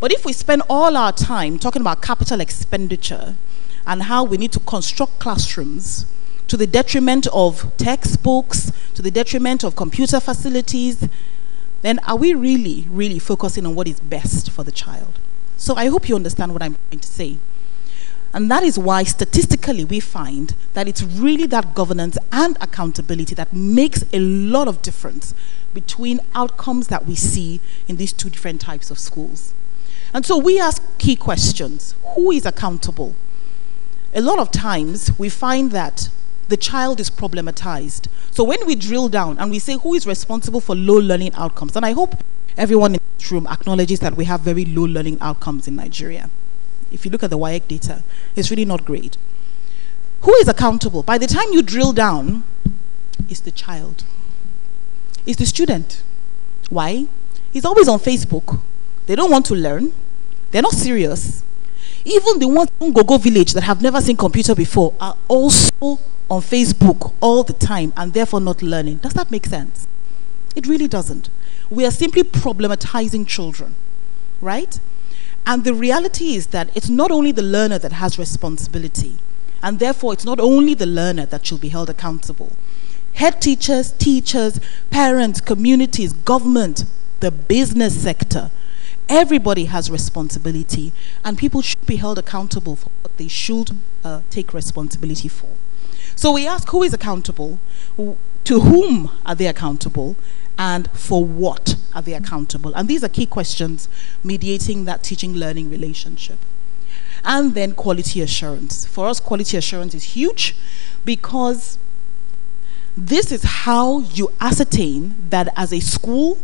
But if we spend all our time talking about capital expenditure and how we need to construct classrooms to the detriment of textbooks, to the detriment of computer facilities, then are we really, really focusing on what is best for the child? So I hope you understand what I'm trying to say. And that is why statistically we find that it's really that governance and accountability that makes a lot of difference between outcomes that we see in these two different types of schools. And so we ask key questions. Who is accountable? A lot of times we find that the child is problematized. So when we drill down and we say who is responsible for low learning outcomes, and I hope everyone in this room acknowledges that we have very low learning outcomes in Nigeria. If you look at the WAEC data, it's really not great. Who is accountable? By the time you drill down, it's the child. It's the student. Why? He's always on Facebook. They don't want to learn. They're not serious. Even the ones in Gogo Village that have never seen computer before are also on Facebook all the time and therefore not learning. Does that make sense? It really doesn't. We are simply problematizing children, right? And the reality is that it's not only the learner that has responsibility, and therefore it's not only the learner that should be held accountable. Head teachers, teachers, parents, communities, government, the business sector, everybody has responsibility, and people should be held accountable for what they should take responsibility for. So we ask, who is accountable? To whom are they accountable? And for what are they accountable? And these are key questions mediating that teaching-learning relationship. And then quality assurance. For us, quality assurance is huge because this is how you ascertain that as a school,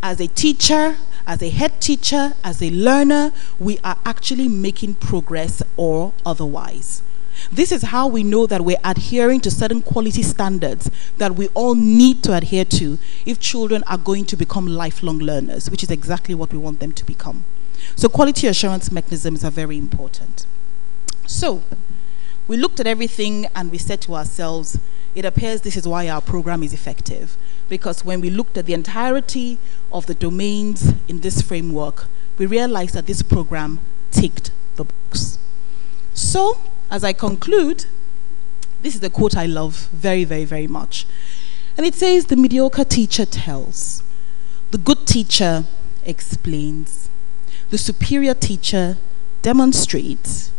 as a teacher, as a head teacher, as a learner, we are actually making progress or otherwise. This is how we know that we're adhering to certain quality standards that we all need to adhere to if children are going to become lifelong learners, which is exactly what we want them to become. So quality assurance mechanisms are very important. So we looked at everything and we said to ourselves, it appears this is why our program is effective. Because when we looked at the entirety of the domains in this framework, we realized that this program ticked the box. So, as I conclude, this is the quote I love very, very, very much. And it says, the mediocre teacher tells, the good teacher explains, the superior teacher demonstrates,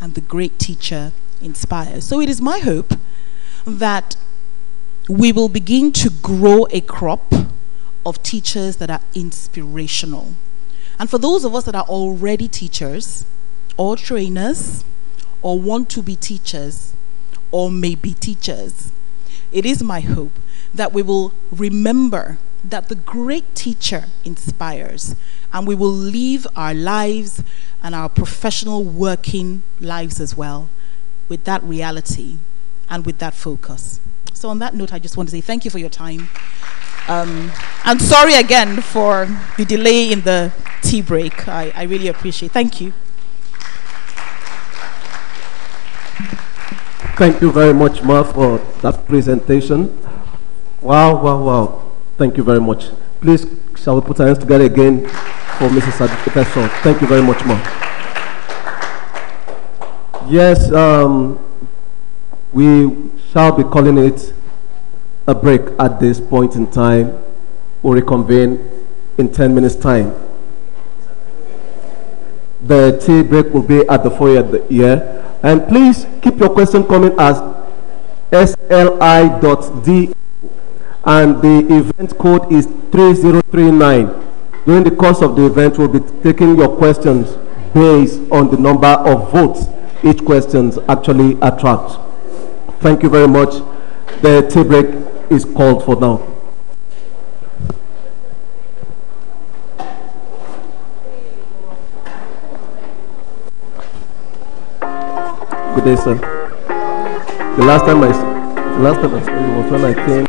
and the great teacher inspires. So it is my hope that we will begin to grow a crop of teachers that are inspirational. And for those of us that are already teachers or trainers or want to be teachers or may be teachers, it is my hope that we will remember that the great teacher inspires, and we will live our lives and our professional working lives as well with that reality and with that focus. So on that note, I just want to say thank you for your time. And sorry again for the delay in the tea break. I really appreciate it. Thank you. Thank you very much, Ma, for that presentation. Wow, wow, wow. Thank you very much. Please, shall we put our hands together again for Mrs. Edustart? Thank you very much, Ma. Yes, we shall be calling it a break at this point in time. We'll reconvene in 10 minutes' time. The tea break will be at the foyer here. And please keep your question coming as sli.d, and the event code is 3039. During the course of the event, we'll be taking your questions based on the number of votes each question actually attracts. Thank you very much. The tea break is called for now. Good day, sir. The last time I saw you was when I came.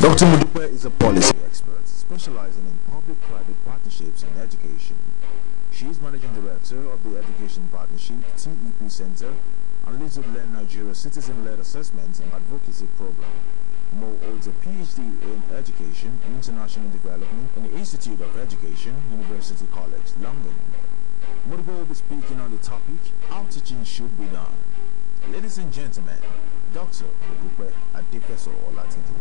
Dr. Mudupe is a policy expert specializing in public-private partnerships in education. She is managing director of the Education Partnership TEP Center and leads the Learn Nigeria Citizen-Led Assessment and Advocacy Program. Mo holds a PhD in Education and International Development in the Institute of Education, University College, London. Mudupe will be speaking on the topic, how teaching should be done. Ladies and gentlemen, Dr. Mudupe Adifeso Olatunji.